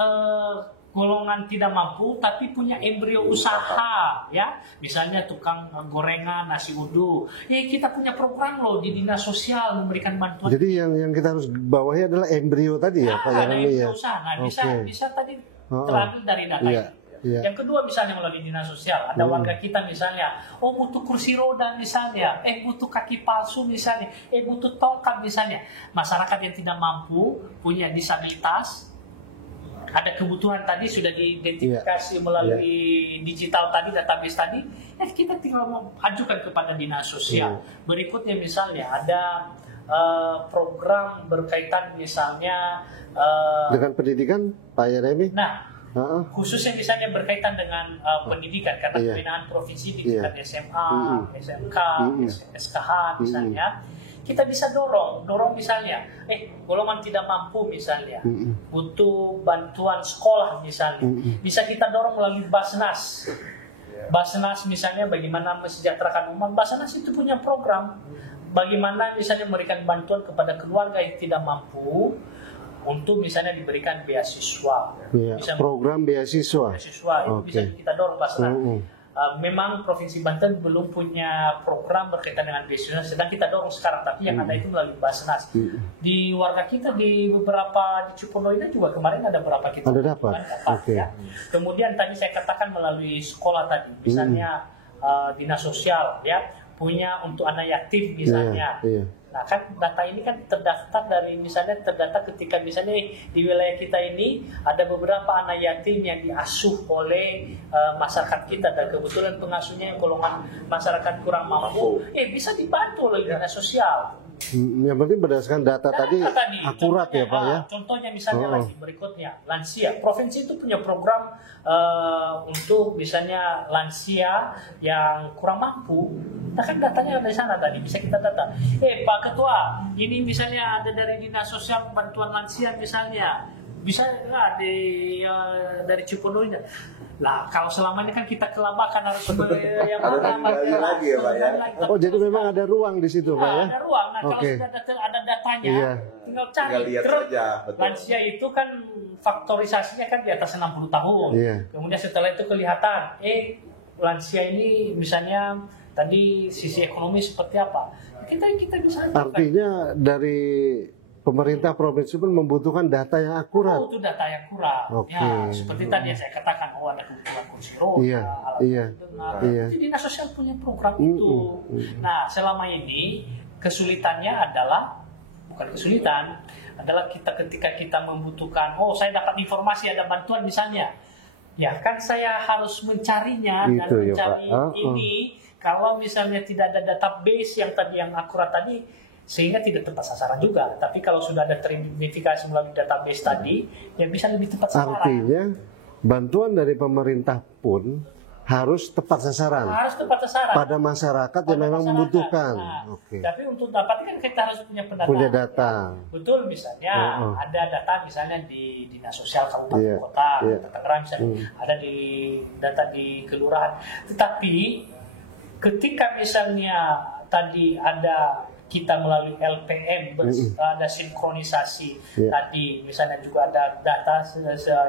golongan tidak mampu tapi punya embrio usaha, ya misalnya tukang gorengan, nasi uduk, kita punya program loh di dinas sosial memberikan bantuan. Jadi yang kita harus bawahi adalah embrio tadi ya Pak ya. Embrio usaha. Nah, bisa tadi terambil dari data ini. Yang kedua misalnya melalui dinas sosial, ada warga kita misalnya, oh butuh kursi roda misalnya, butuh kaki palsu misalnya, butuh tongkat misalnya. Masyarakat yang tidak mampu, punya disabilitas, ada kebutuhan tadi sudah diidentifikasi melalui digital tadi, database tadi, kita tinggal ajukan kepada dinas sosial. Berikutnya misalnya ada program berkaitan misalnya dengan pendidikan Pak Yeremi. Nah, khususnya misalnya berkaitan dengan pendidikan, karena pembinaan provinsi di tingkat SMA, SMK, SKH misalnya. Kita bisa dorong misalnya, golongan tidak mampu misalnya, butuh bantuan sekolah misalnya, bisa kita dorong melalui Basnas. Basnas misalnya bagaimana mesejahterakan umat. Basnas itu punya program bagaimana misalnya memberikan bantuan kepada keluarga yang tidak mampu untuk misalnya diberikan beasiswa. Program beasiswa. Itu bisa kita dorong Basnas. Memang Provinsi Banten belum punya program berkaitan dengan beasiswa, sedang kita dorong sekarang, tapi yang ada itu melalui Basnas. Di warga kita di beberapa di Cipondoina juga kemarin ada beberapa kita dapat. Ya. Kemudian tadi saya katakan melalui sekolah tadi, misalnya dinas sosial ya punya untuk anak yatim misalnya. Nah kan data ini kan terdaftar dari misalnya terdata ketika misalnya di wilayah kita ini ada beberapa anak yatim yang diasuh oleh masyarakat kita, dan kebetulan pengasuhnya yang golongan masyarakat kurang mampu, bisa dibantu oleh dinas sosial. Yang penting berdasarkan data tadi akurat ya Pak ya. Contohnya misalnya lagi berikutnya lansia. Provinsi itu punya program untuk misalnya lansia yang kurang mampu. Nah kan datanya ada di sana tadi, bisa kita data. Pak Ketua, ini misalnya ada dari dinas sosial bantuan lansia misalnya, bisa nggak dari Cipondoina? Lah kalau selama ini kan kita kelabakan harus yang lagi ya Pak ya. Oh jadi memang ada ruang di situ Pak ya? Ada ruang. Nah kalau sudah ada datanya, tinggal cari. Terus lansia itu kan faktorisasinya kan di atas 60 tahun. Kemudian setelah itu kelihatan, lansia ini misalnya tadi sisi ekonomi seperti apa? Kita bisa. Artinya dari pemerintah provinsi pun membutuhkan data yang akurat. Itu data yang akurat. Ya, seperti tadi yang saya katakan, ada kebutuhan kursi roda, Jadi dinas sosial punya program itu. Nah, selama ini kesulitannya bukan kesulitan, adalah ketika kita membutuhkan, saya dapat informasi ada bantuan misalnya. Ya kan saya harus mencarinya dan mencari ini. Kalau misalnya tidak ada database yang akurat tadi, sehingga tidak tepat sasaran juga. Tapi kalau sudah ada teridentifikasi melalui database tadi, ya bisa lebih tepat sasaran. Artinya bantuan dari pemerintah pun harus tepat sasaran harus tepat sasaran pada masyarakat yang pada memang masyarakat. membutuhkan. Nah, Oke. tapi untuk dapatnya kan kita harus punya pendataan. Punya data. Betul, misalnya ada data misalnya di dinas sosial kabupaten Iya, kota, iya. Tangerang misalnya, ada di data di kelurahan. Tetapi ketika misalnya tadi ada kita melalui LPM ada sinkronisasi Iya. tadi misalnya juga ada data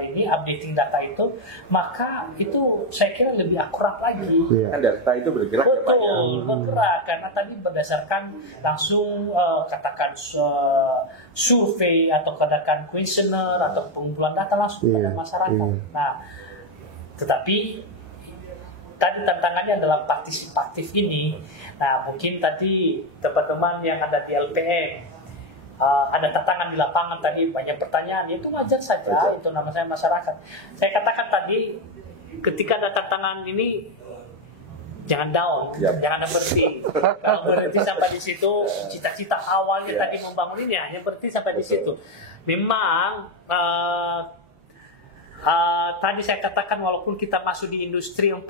ini updating data itu, maka itu saya kira lebih akurat lagi. Iya. Kan data itu bergerak ya Pak ya. Betul, bergerak karena tadi berdasarkan langsung katakan survei atau katakan kuesioner atau pengumpulan data langsung Iya, pada masyarakat. iya. Nah, tetapi tadi tantangannya adalah partisipatif ini. Nah, mungkin tadi teman-teman yang ada di LPM ada tantangan di lapangan tadi, banyak pertanyaan, itu wajar saja, itu nama saya masyarakat. Saya katakan tadi ketika ada tantangan ini jangan down, jangan berhenti. Kalau berhenti sampai di situ, cita-cita awalnya tadi membangun ini hanya berhenti sampai di situ. Memang tadi saya katakan walaupun kita masuk di industri 4.0,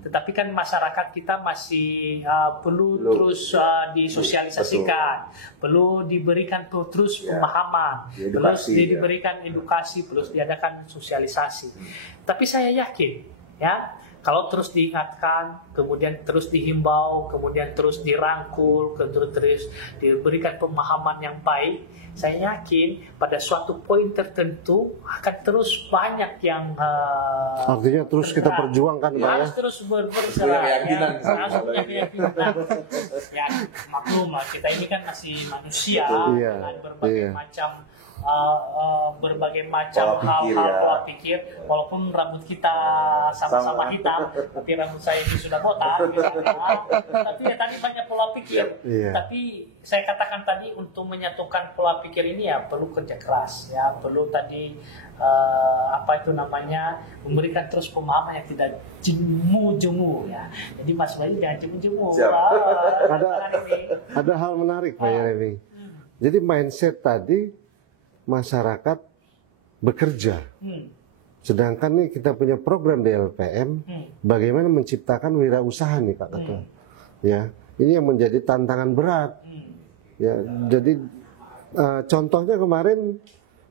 tetapi kan masyarakat kita masih perlu terus disosialisasikan, perlu diberikan terus pemahaman, terus diberikan edukasi, terus diadakan sosialisasi. Tapi saya yakin, ya, kalau terus diingatkan, kemudian terus dihimbau, kemudian terus dirangkul, terus diberikan pemahaman yang baik, saya yakin pada suatu poin tertentu akan terus banyak yang Artinya terus kita perjuangkan, Pak ya. harus terus bergerak, keyakinan. harus punya keyakinan. Ya, maklum lah, kita ini kan masih manusia Iya, dengan berbagai iya. macam berbagai macam Pola pikir, hal-hal ya. pola pikir, walaupun rambut kita sama-sama hitam, tapi rambut saya ini sudah botak, misalnya. Tapi ya tadi banyak pola pikir. Iya. Tapi saya katakan tadi untuk menyatukan pola pikir ini ya perlu kerja keras, ya perlu tadi apa itu namanya memberikan terus pemahaman yang tidak jemu-jemu, ya. Jadi Mas Bayu jangan jemu-jemu. Siap. Ada hal menarik Pak Yeremi. Jadi mindset tadi masyarakat bekerja. Sedangkan nih kita punya program di LPM, bagaimana menciptakan wirausaha nih Pak Ketua. Ya, ini yang menjadi tantangan berat. Ya, jadi contohnya kemarin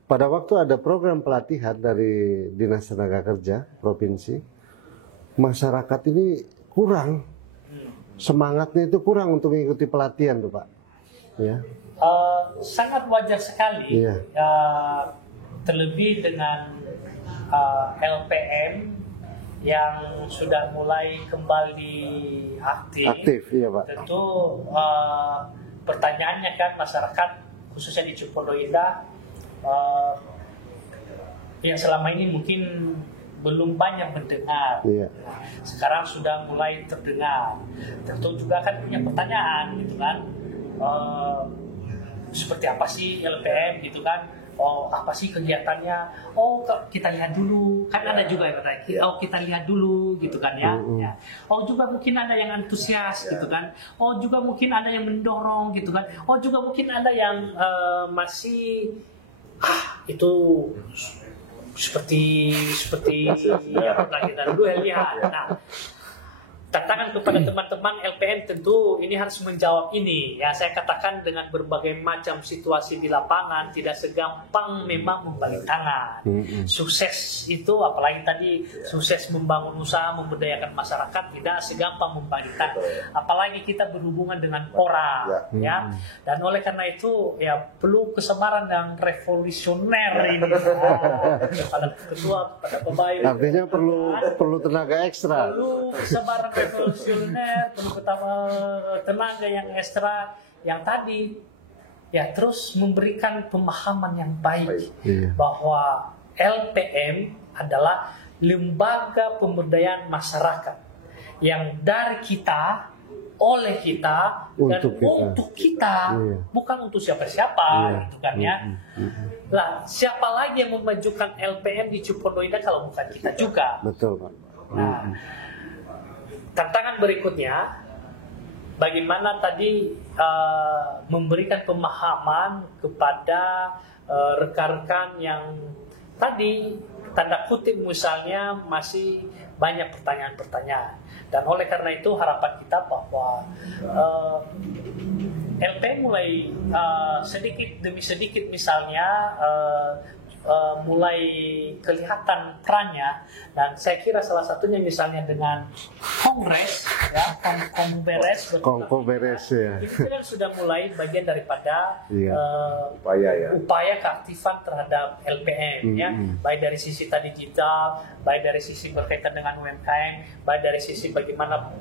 pada waktu ada program pelatihan dari Dinas Tenaga Kerja Provinsi, masyarakat ini kurang semangatnya, itu kurang untuk mengikuti pelatihan tuh Pak. Ya. Sangat wajar sekali, Iya. Terlebih dengan LPM yang sudah mulai kembali aktif, Iya Pak. tentu pertanyaannya kan masyarakat khususnya di Cipondo Indah yang selama ini mungkin belum banyak mendengar. Iya. Sekarang sudah mulai terdengar. Tentu juga kan punya pertanyaan gitu kan. Seperti apa sih LPM gitu kan? Oh, apa sih kegiatannya? Oh, kita lihat dulu. Kan ada juga yang bertanya, oh kita lihat dulu gitu kan ya. Ya. Oh, juga mungkin ada yang antusias gitu kan. Oh, juga mungkin ada yang mendorong gitu kan. Oh, juga mungkin ada yang masih itu seperti yang pernah kita dulu lihat. Nah, tantangan kepada teman-teman LPM tentu ini harus menjawab ini. Ya, saya katakan dengan berbagai macam situasi di lapangan tidak segampang memang membalik tangan. Sukses itu apalagi tadi sukses membangun usaha, memberdayakan masyarakat tidak segampang membalik tangan. Apalagi kita berhubungan dengan orang, ya. Dan oleh karena itu ya perlu kesabaran yang revolusioner ini. Pada ketua, pada pembayu. Artinya perlu tenaga ekstra. Perlu kesabaran revolusioner, perlu tenaga yang ekstra yang tadi ya terus memberikan pemahaman yang baik bahwa LPM adalah lembaga pemberdayaan masyarakat yang dari kita, oleh kita, dan untuk kita, bukan untuk siapa-siapa gitu kan ya. Lah, siapa lagi yang memajukan LPM di Cipondo Indah kalau bukan kita juga? Betul Pak. Nah, tantangan berikutnya, bagaimana tadi memberikan pemahaman kepada rekan-rekan yang tadi tanda kutip misalnya masih banyak pertanyaan-pertanyaan, dan oleh karena itu harapan kita bahwa LPM mulai sedikit demi sedikit misalnya mulai kelihatan perannya, dan saya kira salah satunya misalnya dengan Kongres ya, Kongres ya. itu kan sudah mulai bagian daripada upaya keaktifan terhadap LPM ya, baik dari sisi tadi digital, baik dari sisi berkaitan dengan UMKM, baik dari sisi bagaimana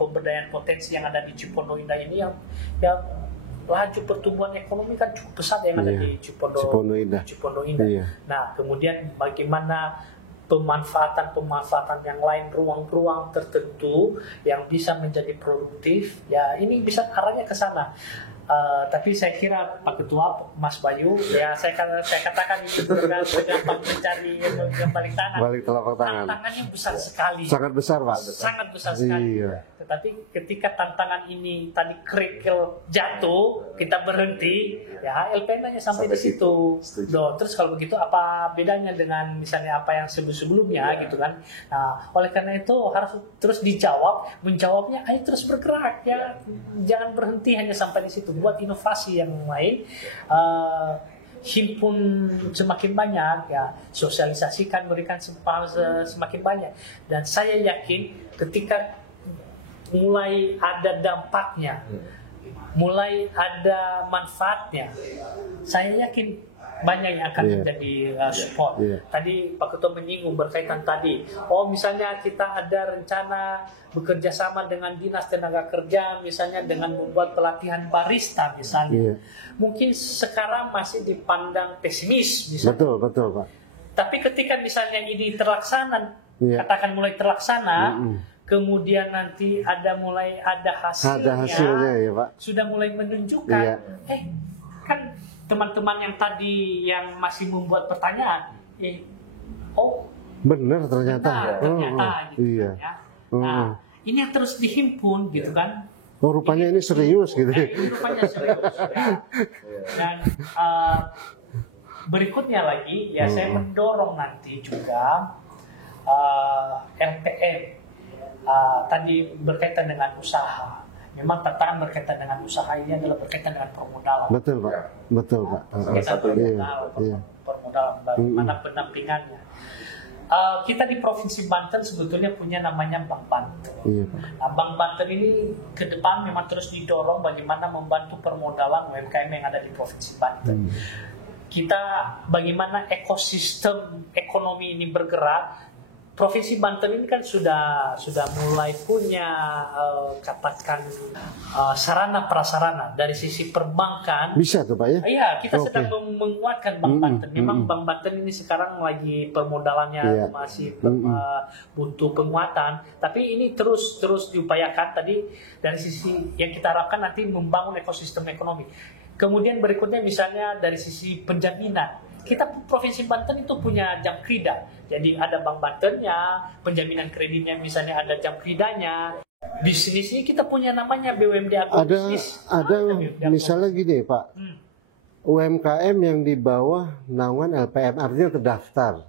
pemberdayaan potensi yang ada di Cipondo Indah ini yang laju pertumbuhan ekonomi kan cukup besar yang ada di Cipondo Indah. Iya. Nah, kemudian bagaimana pemanfaatan yang lain, ruang-ruang tertentu yang bisa menjadi produktif, ya ini bisa arahnya ke sana. Tapi saya kira Pak Ketua, Mas Bayu, ya saya katakan itu dengan mencari yang balik tangan. Balik telapak tangan. Tantangannya besar sekali. Sangat besar, Pak. Sangat besar sekali. Iya. Tetapi ketika tantangan ini tadi kerikil jatuh, kita berhenti, ya LPM hanya sampai di situ. Terus kalau begitu apa bedanya dengan misalnya apa yang sebelumnya gitu kan? Nah, oleh karena itu harus terus menjawabnya ayo terus bergerak ya, jangan berhenti hanya sampai di situ. Buat inovasi yang lain, himpun semakin banyak ya, sosialisasikan, berikan semakin banyak, dan saya yakin ketika mulai ada dampaknya, mulai ada manfaatnya, saya yakin banyak yang akan menjadi support. Tadi Pak Ketua menyinggung berkaitan tadi, misalnya kita ada rencana bekerja sama dengan Dinas Tenaga Kerja, misalnya dengan membuat pelatihan barista misalnya. Mungkin sekarang masih dipandang pesimis misalnya. Betul Pak. Tapi ketika misalnya ini terlaksana, katakan mulai terlaksana, kemudian nanti mulai ada hasilnya ya Pak. Sudah mulai menunjukkan, kan teman-teman yang tadi yang masih membuat pertanyaan, benar ternyata. Gitu kan, ya. Nah, ini yang terus dihimpun gitu kan. Rupanya ini serius gitu. Rupanya serius. Ya. Dan berikutnya lagi, ya saya mendorong nanti juga LPM tadi berkaitan dengan usaha. Memang tantangan berkaitan dengan usaha ini adalah berkaitan dengan permodalan. Betul Pak. Permodalan, bagaimana pendampingannya. Kita di Provinsi Banten sebetulnya punya namanya Bank Banten. Nah, Bank Banten ini ke depan memang terus didorong bagaimana membantu permodalan UMKM yang ada di Provinsi Banten. Kita bagaimana ekosistem ekonomi ini bergerak. Provinsi Banten ini kan sudah mulai punya katakan sarana prasarana dari sisi perbankan. Bisa tuh Pak ya? Iya, kita sedang menguatkan Bank Banten. Memang Bank Banten ini sekarang lagi permodalannya masih butuh penguatan. Tapi ini terus diupayakan tadi dari sisi yang kita harapkan nanti membangun ekosistem ekonomi. Kemudian berikutnya misalnya dari sisi penjaminan. Kita Provinsi Banten itu punya Jamkrida. Jadi ada Bank Bantennya, penjaminan kreditnya misalnya ada Jamkridanya. Bisnisnya kita punya namanya BUMD Agrobisnis. Ada misalnya gini Pak. UMKM yang di bawah naungan LPM artinya terdaftar.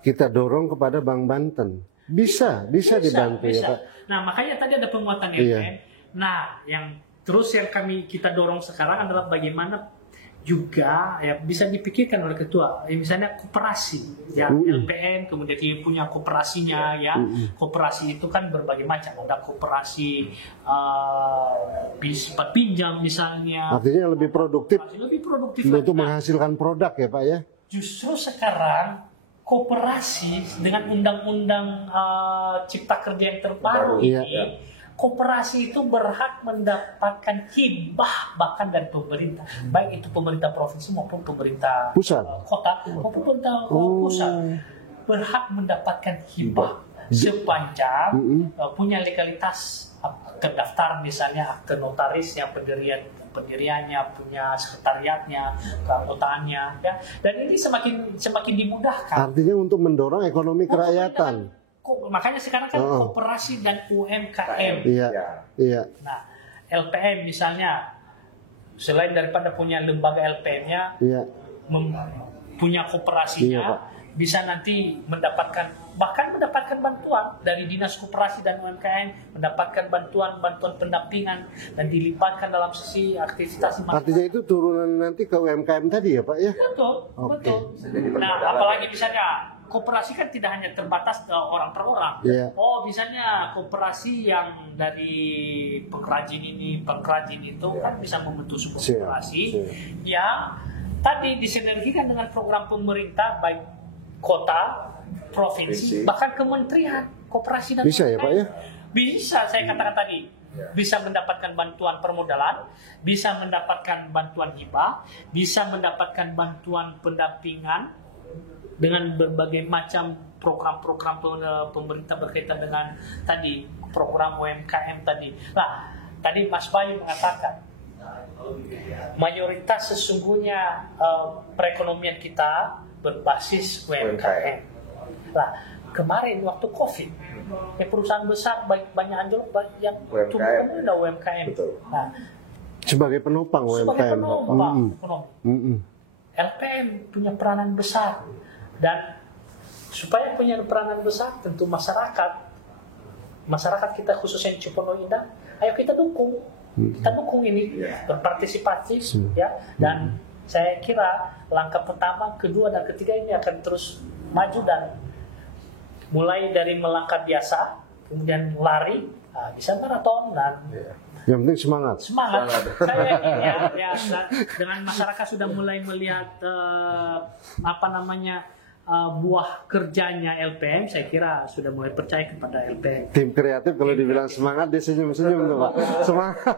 Kita dorong kepada Bank Banten. Bisa dibantu ya Pak. Nah, makanya tadi ada penguatan LPM. Nah, yang kita dorong sekarang adalah bagaimana juga ya bisa dipikirkan oleh ketua, misalnya koperasi ya, LPM kemudian dia punya koperasinya ya. Koperasi itu kan berbagai macam, ada koperasi bisa pinjam misalnya, artinya lebih produktif untuk menghasilkan produk ya Pak ya. Justru sekarang koperasi dengan undang-undang cipta kerja yang terbaru ini, koperasi itu berhak mendapatkan hibah bahkan dari pemerintah, baik itu pemerintah provinsi maupun pemerintah pusat, kota maupun pemerintah pusat, berhak mendapatkan hibah sepanjang punya legalitas terdaftar, misalnya akte notaris yang pendiriannya, punya sekretariatnya, keanggotaannya, ya. Dan ini semakin dimudahkan. Artinya untuk mendorong ekonomi kerakyatan. Makanya sekarang kan koperasi dan UMKM. Iya. Nah, LPM misalnya, selain daripada punya lembaga LPM-nya, punya kooperasinya, Iya, Pak. bisa nanti mendapatkan bantuan dari Dinas Koperasi dan UMKM, mendapatkan bantuan pendampingan dan dilibatkan dalam sisi aktivitas masyarakat. Artinya itu turunan nanti ke UMKM tadi ya Pak ya? Betul, Oke. betul. Nah, apalagi misalnya koperasi kan tidak hanya terbatas ke orang per orang. Iya. Oh, misalnya koperasi yang dari pengrajin itu kan bisa membentuk sebuah Siap, koperasi siap. yang tadi disinergikan dengan program pemerintah baik kota, provinsi, bahkan kementerian koperasi dan Bisa ya, Pak, ya? Bisa, saya katakan tadi. Bisa mendapatkan bantuan permodalan, bisa mendapatkan bantuan hibah, bisa mendapatkan bantuan pendampingan dengan berbagai macam program-program pemerintah berkaitan dengan tadi program UMKM tadi. Nah, tadi Mas Bayu mengatakan mayoritas sesungguhnya perekonomian kita berbasis UMKM. Nah, kemarin waktu COVID, ya perusahaan besar banyak anjlok, yang tumbuh adalah UMKM. Betul. Nah, Sebagai penopang sebagai UMKM. penopang Mm-mm. ekonomi. Mm-mm. LPM punya peranan besar, dan supaya punya peranan besar tentu masyarakat kita khususnya Cipondo Indah, ayo kita dukung ini, berpartisipasi ya, dan saya kira langkah pertama, kedua dan ketiga ini akan terus maju, dan mulai dari melangkah biasa kemudian lari, bisa maraton, dan Yang penting semangat. Saya yakin ya, dengan masyarakat sudah mulai melihat buah kerjanya LPM, saya kira sudah mulai percaya kepada LPM. Tim kreatif kalau dibilang semangat dia senyum-senyum tuh Pak. Semangat.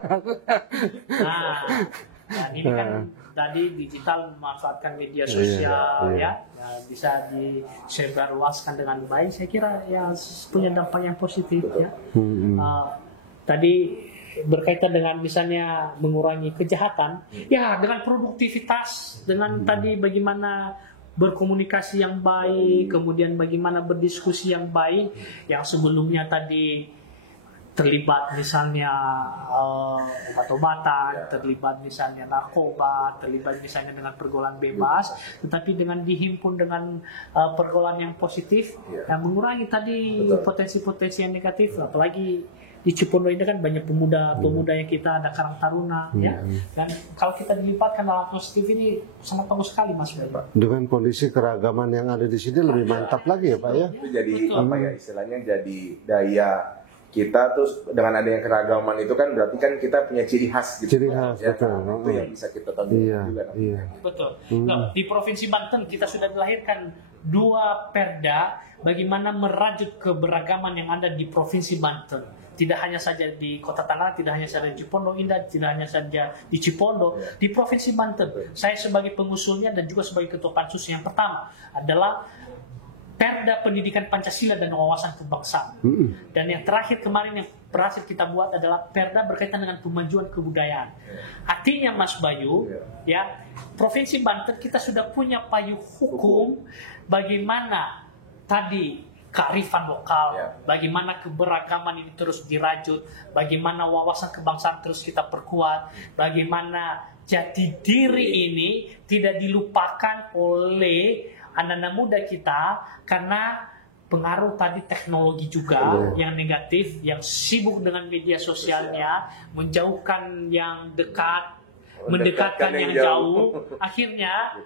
Nah, ini kan tadi digital memanfaatkan media sosial Iya. ya, bisa disebarluaskan dengan baik. Saya kira ya punya dampak yang positif ya. Tadi berkaitan dengan misalnya mengurangi kejahatan, ya dengan produktivitas, dengan tadi bagaimana berkomunikasi yang baik, kemudian bagaimana berdiskusi yang baik, yang sebelumnya tadi terlibat misalnya obat-obatan, terlibat misalnya narkoba, terlibat misalnya dengan pergaulan bebas, tetapi dengan dihimpun dengan pergaulan yang positif, yang mengurangi tadi potensi-potensi yang negatif, apalagi di Cipondo ini kan banyak pemuda yang kita ada Karang Taruna ya, dan kalau kita dilibatkan dalam positif ini sangat bagus sekali Mas Bayu. Dengan kondisi keragaman yang ada di sini lebih mantap lagi ya Pak ya. Itu jadi apa ya istilahnya, jadi daya kita, terus dengan adanya keragaman itu kan berarti kan kita punya ciri khas gitu. Ciri khas, ya, betul. Itu yang bisa kita tonjolkan juga. Iya. Betul. Nah, di Provinsi Banten kita sudah dilahirkan 2 perda bagaimana merajut keberagaman yang ada di Provinsi Banten. Tidak hanya saja di Kota Tangerang, tidak hanya saja di Cipondo Indah, tidak hanya saja di Cipondo, di Provinsi Banten. Saya sebagai pengusulnya dan juga sebagai ketua pansus yang pertama adalah Perda Pendidikan Pancasila dan Wawasan Kebangsaan. Dan yang terakhir kemarin yang berhasil kita buat adalah Perda berkaitan dengan pemajuan kebudayaan. Artinya Mas Bayu, ya, Provinsi Banten kita sudah punya payung hukum bagaimana tadi kearifan lokal, bagaimana keberagaman ini terus dirajut, bagaimana wawasan kebangsaan terus kita perkuat, bagaimana jati diri ini tidak dilupakan oleh anak-anak muda kita karena pengaruh tadi teknologi juga yang negatif, yang sibuk dengan media sosialnya, menjauhkan yang dekat, mendekatkan yang jauh, akhirnya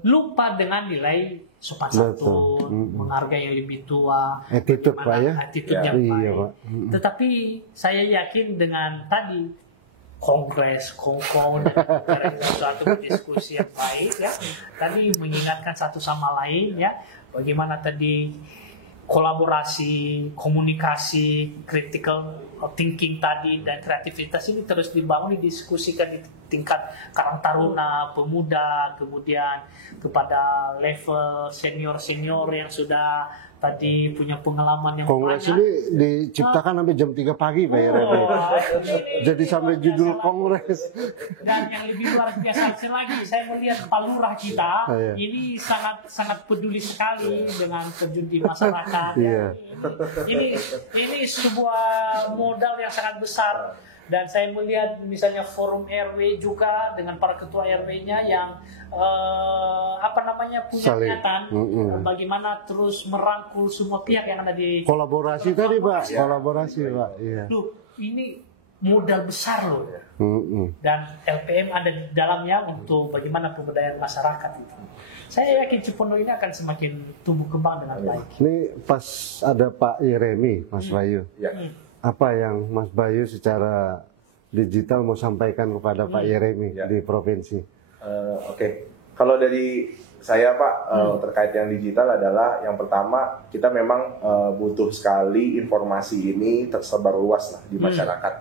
lupa dengan nilai sopan santun, menghargai yang lebih tua, Attitude Pak ya. attitude yang Iya, baik. Pak. Tetapi saya yakin dengan tadi kongres, kongkong, dan suatu diskusi yang baik ya, tadi mengingatkan satu sama lain ya, bagaimana tadi kolaborasi, komunikasi, critical thinking tadi dan kreativitas ini terus dibangun, didiskusikan di tingkat Karang Taruna, pemuda, kemudian kepada level senior-senior yang sudah tadi punya pengalaman yang Kongres banyak. ini diciptakan sampai jam 3 pagi Pak ya. Jadi sampai judul kongres. Dan yang lebih luar biasa lagi, saya melihat Pak Lurah kita ini sangat peduli sekali dengan terjun di masyarakat. Iya. Ini sebuah modal yang sangat besar Dan saya melihat misalnya forum RW juga dengan para ketua RW-nya yang punya Saling. niatan bagaimana terus merangkul semua pihak yang ada di Kolaborasi tadi Pak, kolaborasi Pak. Iya. Loh, ini modal besar loh. Mm-mm. Dan LPM ada di dalamnya untuk bagaimana pemberdayaan masyarakat itu. Saya yakin Cipondo ini akan semakin tumbuh kembang dengan baik. Ini pas ada Pak Yeremi, Mas Bayu. Ya. Apa yang Mas Bayu secara digital mau sampaikan kepada Pak Yeremi Ya. di provinsi? Oke. Kalau dari saya Pak terkait yang digital adalah yang pertama kita memang butuh sekali informasi ini tersebar luas lah di masyarakat.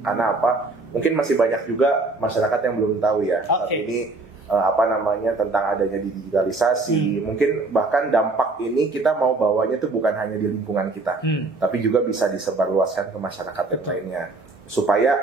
Karena apa? Mungkin masih banyak juga masyarakat yang belum tahu ya saat ini tentang adanya digitalisasi. Mungkin bahkan dampak ini kita mau bawanya tuh bukan hanya di lingkungan kita, tapi juga bisa disebarluaskan ke masyarakat yang lainnya supaya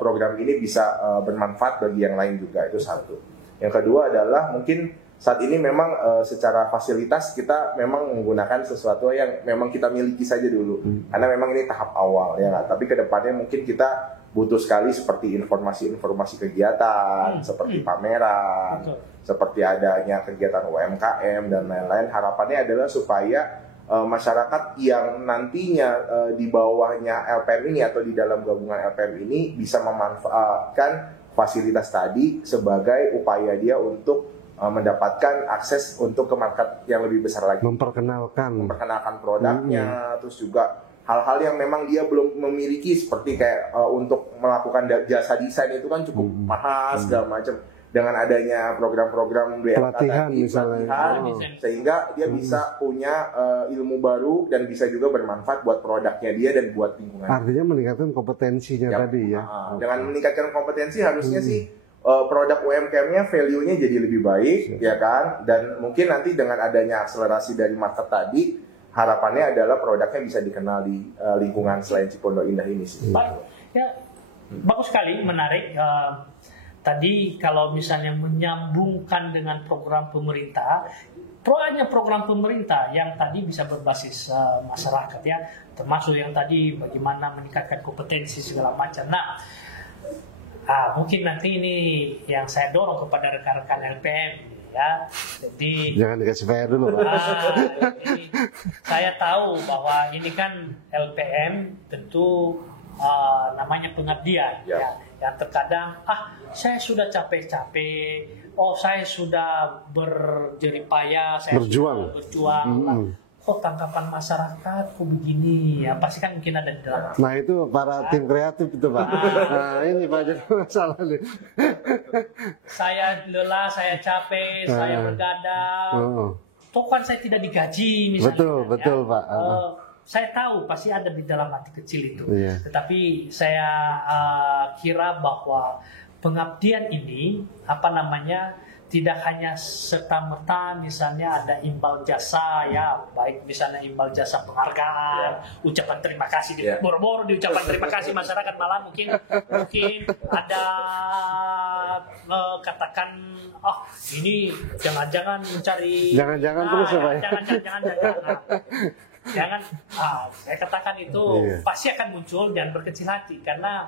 program ini bisa bermanfaat bagi yang lain juga. Itu satu. Yang kedua adalah mungkin saat ini memang secara fasilitas kita memang menggunakan sesuatu yang memang kita miliki saja dulu, karena memang ini tahap awal ya. Tapi kedepannya mungkin kita butuh sekali seperti informasi-informasi kegiatan, seperti pameran, seperti adanya kegiatan UMKM dan lain-lain. Harapannya adalah supaya masyarakat yang nantinya di bawahnya LPM ini atau di dalam gabungan LPM ini bisa memanfaatkan fasilitas tadi sebagai upaya dia untuk mendapatkan akses untuk ke market yang lebih besar lagi. Memperkenalkan Produknya, terus juga hal-hal yang memang dia belum memiliki seperti kayak untuk melakukan jasa desain itu kan cukup mahal segala macam. Dengan adanya program-program BLK pelatihan tadi, misalnya, sehingga dia bisa punya ilmu baru dan bisa juga bermanfaat buat produknya dia dan buat lingkungan. Artinya meningkatkan kompetensinya tadi ya. Dengan meningkatkan kompetensi harusnya sih produk UMKM-nya value-nya jadi lebih baik, ya kan? Dan mungkin nanti dengan adanya akselerasi dari market tadi, harapannya adalah produknya bisa dikenal di lingkungan selain Cipondo Indah ini sih. Bagus sekali, menarik. Tadi kalau misalnya menyambungkan dengan program pemerintah, hanya program pemerintah yang tadi bisa berbasis masyarakat ya, termasuk yang tadi bagaimana meningkatkan kompetensi segala macam. Nah, mungkin nanti ini yang saya dorong kepada rekan-rekan LPM ya. Jadi jangan dikasih PR dulu Pak. Jadi, saya tahu bahwa ini kan LPM tentu namanya pengabdian ya. Yang terkadang saya sudah capek-capek, saya sudah berjeripaya, saya berjuang. Kok tanggapan masyarakat kok begini ya, pasti kan mungkin ada di dalam. Nah itu para tim kreatif itu Pak. Nah ini Pak, jadi masalah nih. Saya lelah, saya capek, saya bergadang. Toh kan saya tidak digaji misalnya. Betul Pak. Saya tahu pasti ada di dalam hati kecil itu. Iya. Tetapi saya kira bahwa pengabdian ini tidak hanya serta-merta misalnya ada imbal jasa ya, baik misalnya imbal jasa penghargaan, ucapan terima kasih boro-boro diucapkan terima kasih masyarakat, malah mungkin ada katakan ini jangan-jangan mencari terus ya Pak. Jangan, saya katakan itu pasti akan muncul dan berkecil hati karena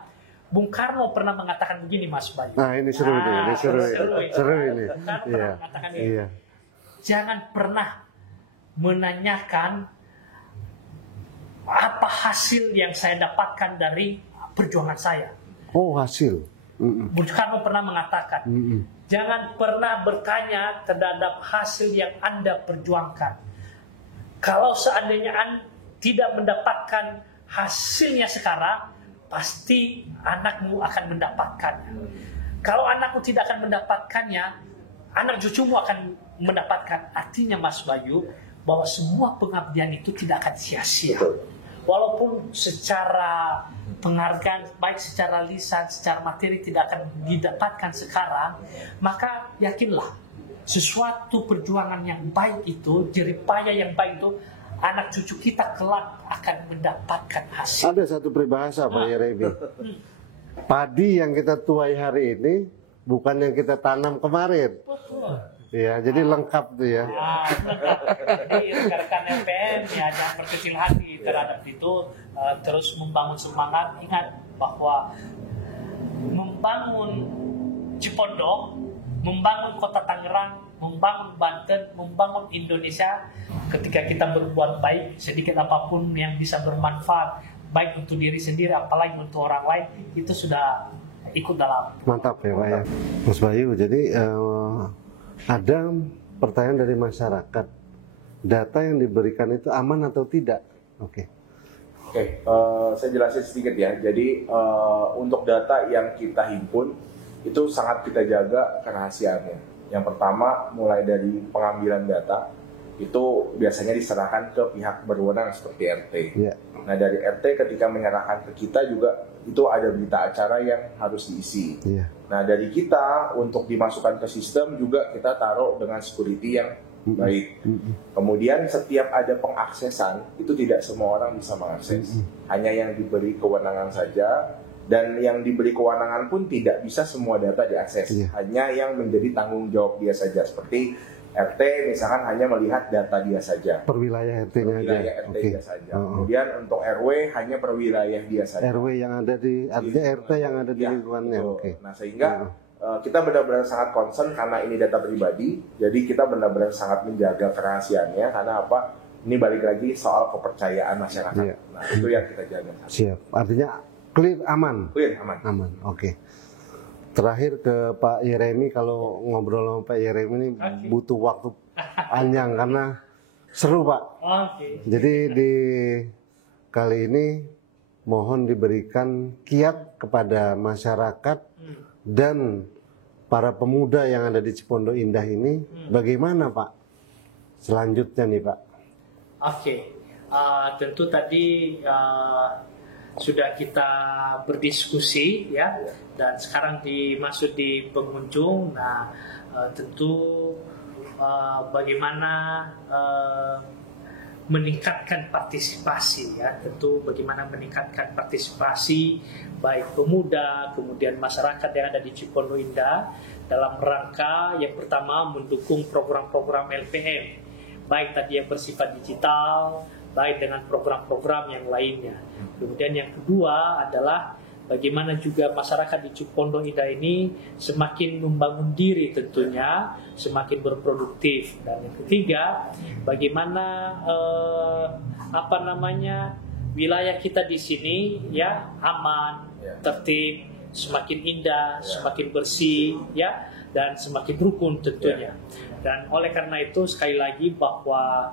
Bung Karno pernah mengatakan begini Mas Bayu. Nah ini seru ini. Bung Karno pernah mengatakan ini. Jangan pernah menanyakan apa hasil yang saya dapatkan dari perjuangan saya. Oh hasil. Bung Karno pernah mengatakan, jangan pernah bertanya terhadap hasil yang Anda perjuangkan. Kalau seandainya Anda tidak mendapatkan hasilnya sekarang, pasti anakmu akan mendapatkannya. Kalau anakmu tidak akan mendapatkannya, anak cucumu akan mendapatkan. Artinya Mas Bayu, bahwa semua pengabdian itu tidak akan sia-sia. Walaupun secara penghargaan, baik secara lisan, secara materi tidak akan didapatkan sekarang, maka yakinlah, sesuatu perjuangan yang baik itu, jeripaya yang baik itu, anak cucu kita kelak akan mendapatkan hasil. Ada satu peribahasa Pak Yeremi. Padi yang kita tuai hari ini bukan yang kita tanam kemarin. Betul. Ya, jadi lengkap tuh ya. Lengkap. Jadi rekan-rekan LPM ya jangan berkecil hati terhadap itu, terus membangun semangat. Ingat, bahwa membangun Cipondoh, membangun kota Tangerang, membangun Banten, membangun Indonesia, ketika kita berbuat baik, sedikit apapun yang bisa bermanfaat, baik untuk diri sendiri, apalagi untuk orang lain, itu sudah ikut dalam. Mantap ya Pak ya. Mas Bayu, jadi ada pertanyaan dari masyarakat, data yang diberikan itu aman atau tidak? Oke, saya jelasin sedikit ya. Jadi untuk data yang kita himpun itu sangat kita jaga kerahasiaannya. Yang pertama, mulai dari pengambilan data itu biasanya diserahkan ke pihak berwenang seperti RT. Yeah. Nah, dari RT ketika menyerahkan ke kita juga itu ada berita acara yang harus diisi. Yeah. Nah, dari kita untuk dimasukkan ke sistem juga kita taruh dengan security yang baik. Kemudian setiap ada pengaksesan itu tidak semua orang bisa mengakses. Hanya yang diberi kewenangan saja, dan yang diberi kewenangan pun tidak bisa semua data diakses. Hanya yang menjadi tanggung jawab dia saja, seperti RT misalkan hanya melihat data dia saja. Per wilayah RT-nya aja. RT dia saja. Kemudian untuk RW hanya per wilayah dia saja. RW yang ada di, artinya RT yang ada di lingkungannya. Nah, sehingga kita benar-benar sangat concern karena ini data pribadi. Jadi kita benar-benar sangat menjaga kerahasiaannya, karena apa? Ini balik lagi soal kepercayaan masyarakat. Nah, itu yang kita jaga. Siap. Artinya clear, aman. Clear, aman. Aman. Oke. Terakhir ke Pak Yeremi, kalau ngobrol sama Pak Yeremi ini butuh waktu panjang karena seru Pak. Jadi di kali ini mohon diberikan kiat kepada masyarakat dan para pemuda yang ada di Cipondoh Indah ini, bagaimana Pak selanjutnya nih Pak? Tentu tadi sudah kita berdiskusi ya, dan sekarang dimasuk di pengunjung. Nah, tentu bagaimana meningkatkan partisipasi ya, tentu bagaimana meningkatkan partisipasi baik pemuda, kemudian masyarakat yang ada di Cipondoh Indah dalam rangka yang pertama mendukung program-program LPM, baik tadi yang bersifat digital, baik dengan program-program yang lainnya. Kemudian yang kedua adalah bagaimana juga masyarakat di Cipondoh Indah ini semakin membangun diri tentunya, semakin berproduktif. Dan yang ketiga, bagaimana wilayah kita di sini ya aman, tertib, semakin indah, semakin bersih ya, dan semakin rukun tentunya. Dan oleh karena itu sekali lagi bahwa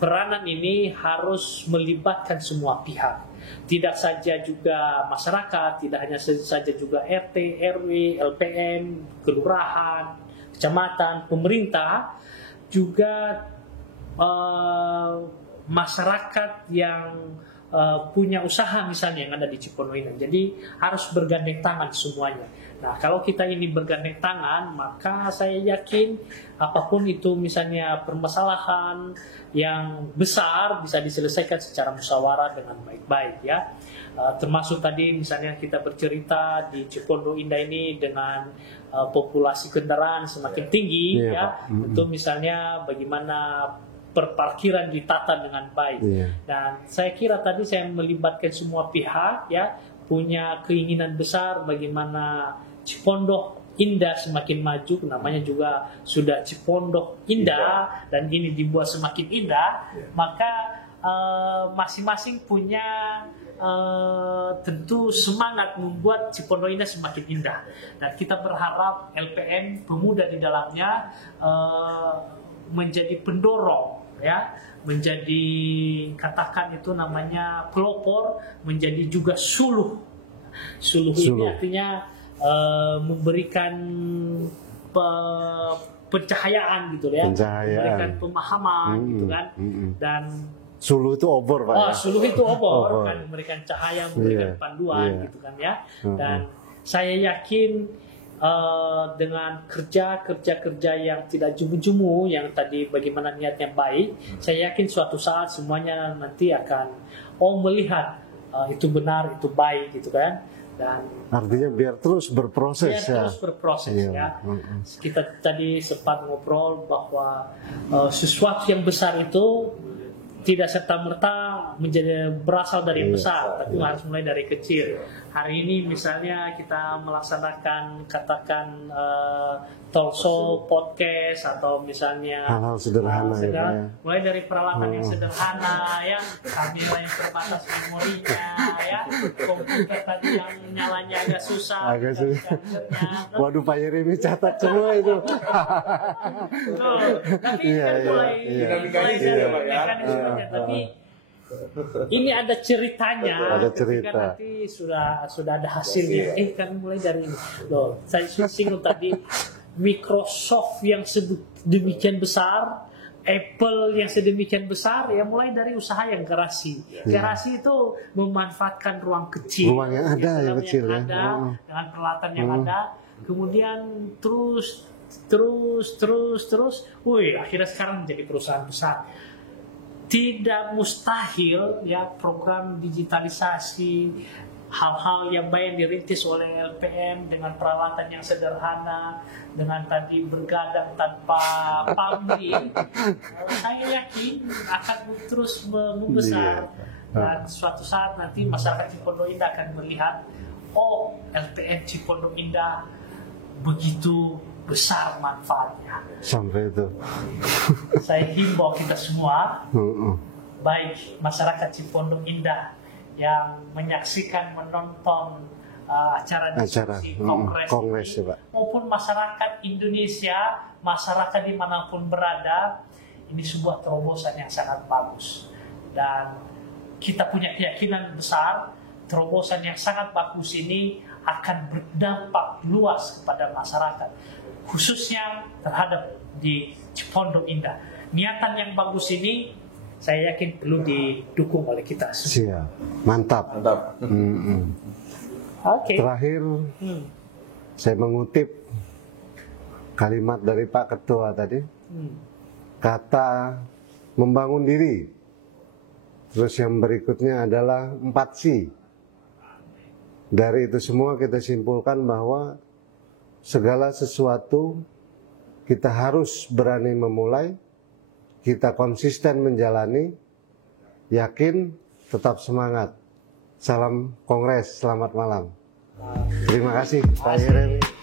peranan ini harus melibatkan semua pihak. Tidak saja juga masyarakat, tidak hanya saja juga RT, RW, LPM, kelurahan, kecamatan, pemerintah, juga masyarakat yang punya usaha misalnya yang ada di Cipondoh Indah. Jadi harus bergandeng tangan semuanya. Nah, kalau kita ini bergandeng tangan, maka saya yakin apapun itu misalnya permasalahan yang besar bisa diselesaikan secara musyawarah dengan baik-baik ya. Termasuk tadi misalnya kita bercerita di Cipondoh Indah ini dengan populasi kendaraan semakin tinggi ya. Itu misalnya bagaimana perparkiran ditata dengan baik. Dan saya kira tadi saya melibatkan semua pihak ya, punya keinginan besar bagaimana Cipondoh Indah semakin maju, namanya juga sudah Cipondoh Indah dan ini dibuat semakin indah, maka masing-masing punya tentu semangat membuat Cipondoh Indah semakin indah. Dan kita berharap LPM pemuda di dalamnya menjadi pendorong ya, menjadi katakan itu namanya pelopor, menjadi juga suluh ini artinya memberikan pencahayaan gitu ya, memberikan pemahaman gitu kan. Dan suluh itu obor Pak. Suluh itu obor kan, memberikan cahaya, memberikan panduan gitu kan ya. Dan saya yakin dengan kerja yang tidak jumu-jumu, yang tadi bagaimana niatnya baik, saya yakin suatu saat semuanya nanti akan melihat itu benar, itu baik gitu kan. Dan artinya biar terus berproses ya. Kita tadi sempat ngobrol bahwa sesuatu yang besar itu tidak serta-merta menjadi berasal dari yang besar, tapi harus mulai dari kecil. Hari ini misalnya kita melaksanakan katakan talk show, podcast, atau misalnya hal-hal sederhana, mulai dari peralatan yang sederhana, ya, kamera yang terbatas memorinya, ya, komputer tadi yang nyalanya agak susah. Waduh, Pak Yeremi catat semua itu. Tapi mulai dari mekanismenya, tapi ini ada ceritanya. Ada cerita. Kan nanti sudah ada hasilnya. Kan mulai dari ini. Loh, saya singgung tadi Microsoft yang sedemikian besar, Apple yang sedemikian besar, ya mulai dari usaha yang garasi. Garasi itu memanfaatkan ruang kecil, ruang yang ada, yang kecil, dengan peralatan yang ada, kemudian terus, akhirnya sekarang menjadi perusahaan besar. Tidak mustahil ya program digitalisasi, hal-hal yang baik dirintis oleh LPM dengan peralatan yang sederhana, dengan tadi bergadang tanpa pamrih, saya yakin akan terus membesar. Dan suatu saat nanti masyarakat Cipondo Indah akan melihat, oh, LPM Cipondo Indah begitu besar manfaatnya. Sampai itu. Saya himbau kita semua, baik masyarakat Cipondo Indah yang menyaksikan, menonton acara diskusi kongres ini, maupun masyarakat Indonesia, masyarakat dimanapun berada, ini sebuah terobosan yang sangat bagus. Dan kita punya keyakinan besar, terobosan yang sangat bagus ini akan berdampak luas kepada masyarakat, khususnya terhadap di Cipondo Indah. Niatan yang bagus ini saya yakin perlu didukung oleh kita semua. Siap, mantap. Oke. Terakhir, saya mengutip kalimat dari Pak Ketua tadi, kata membangun diri. Terus yang berikutnya adalah 4C. Dari itu semua kita simpulkan bahwa segala sesuatu kita harus berani memulai, kita konsisten menjalani, yakin, tetap semangat. Salam Kongres, selamat malam. Terima kasih Pak Yeremi.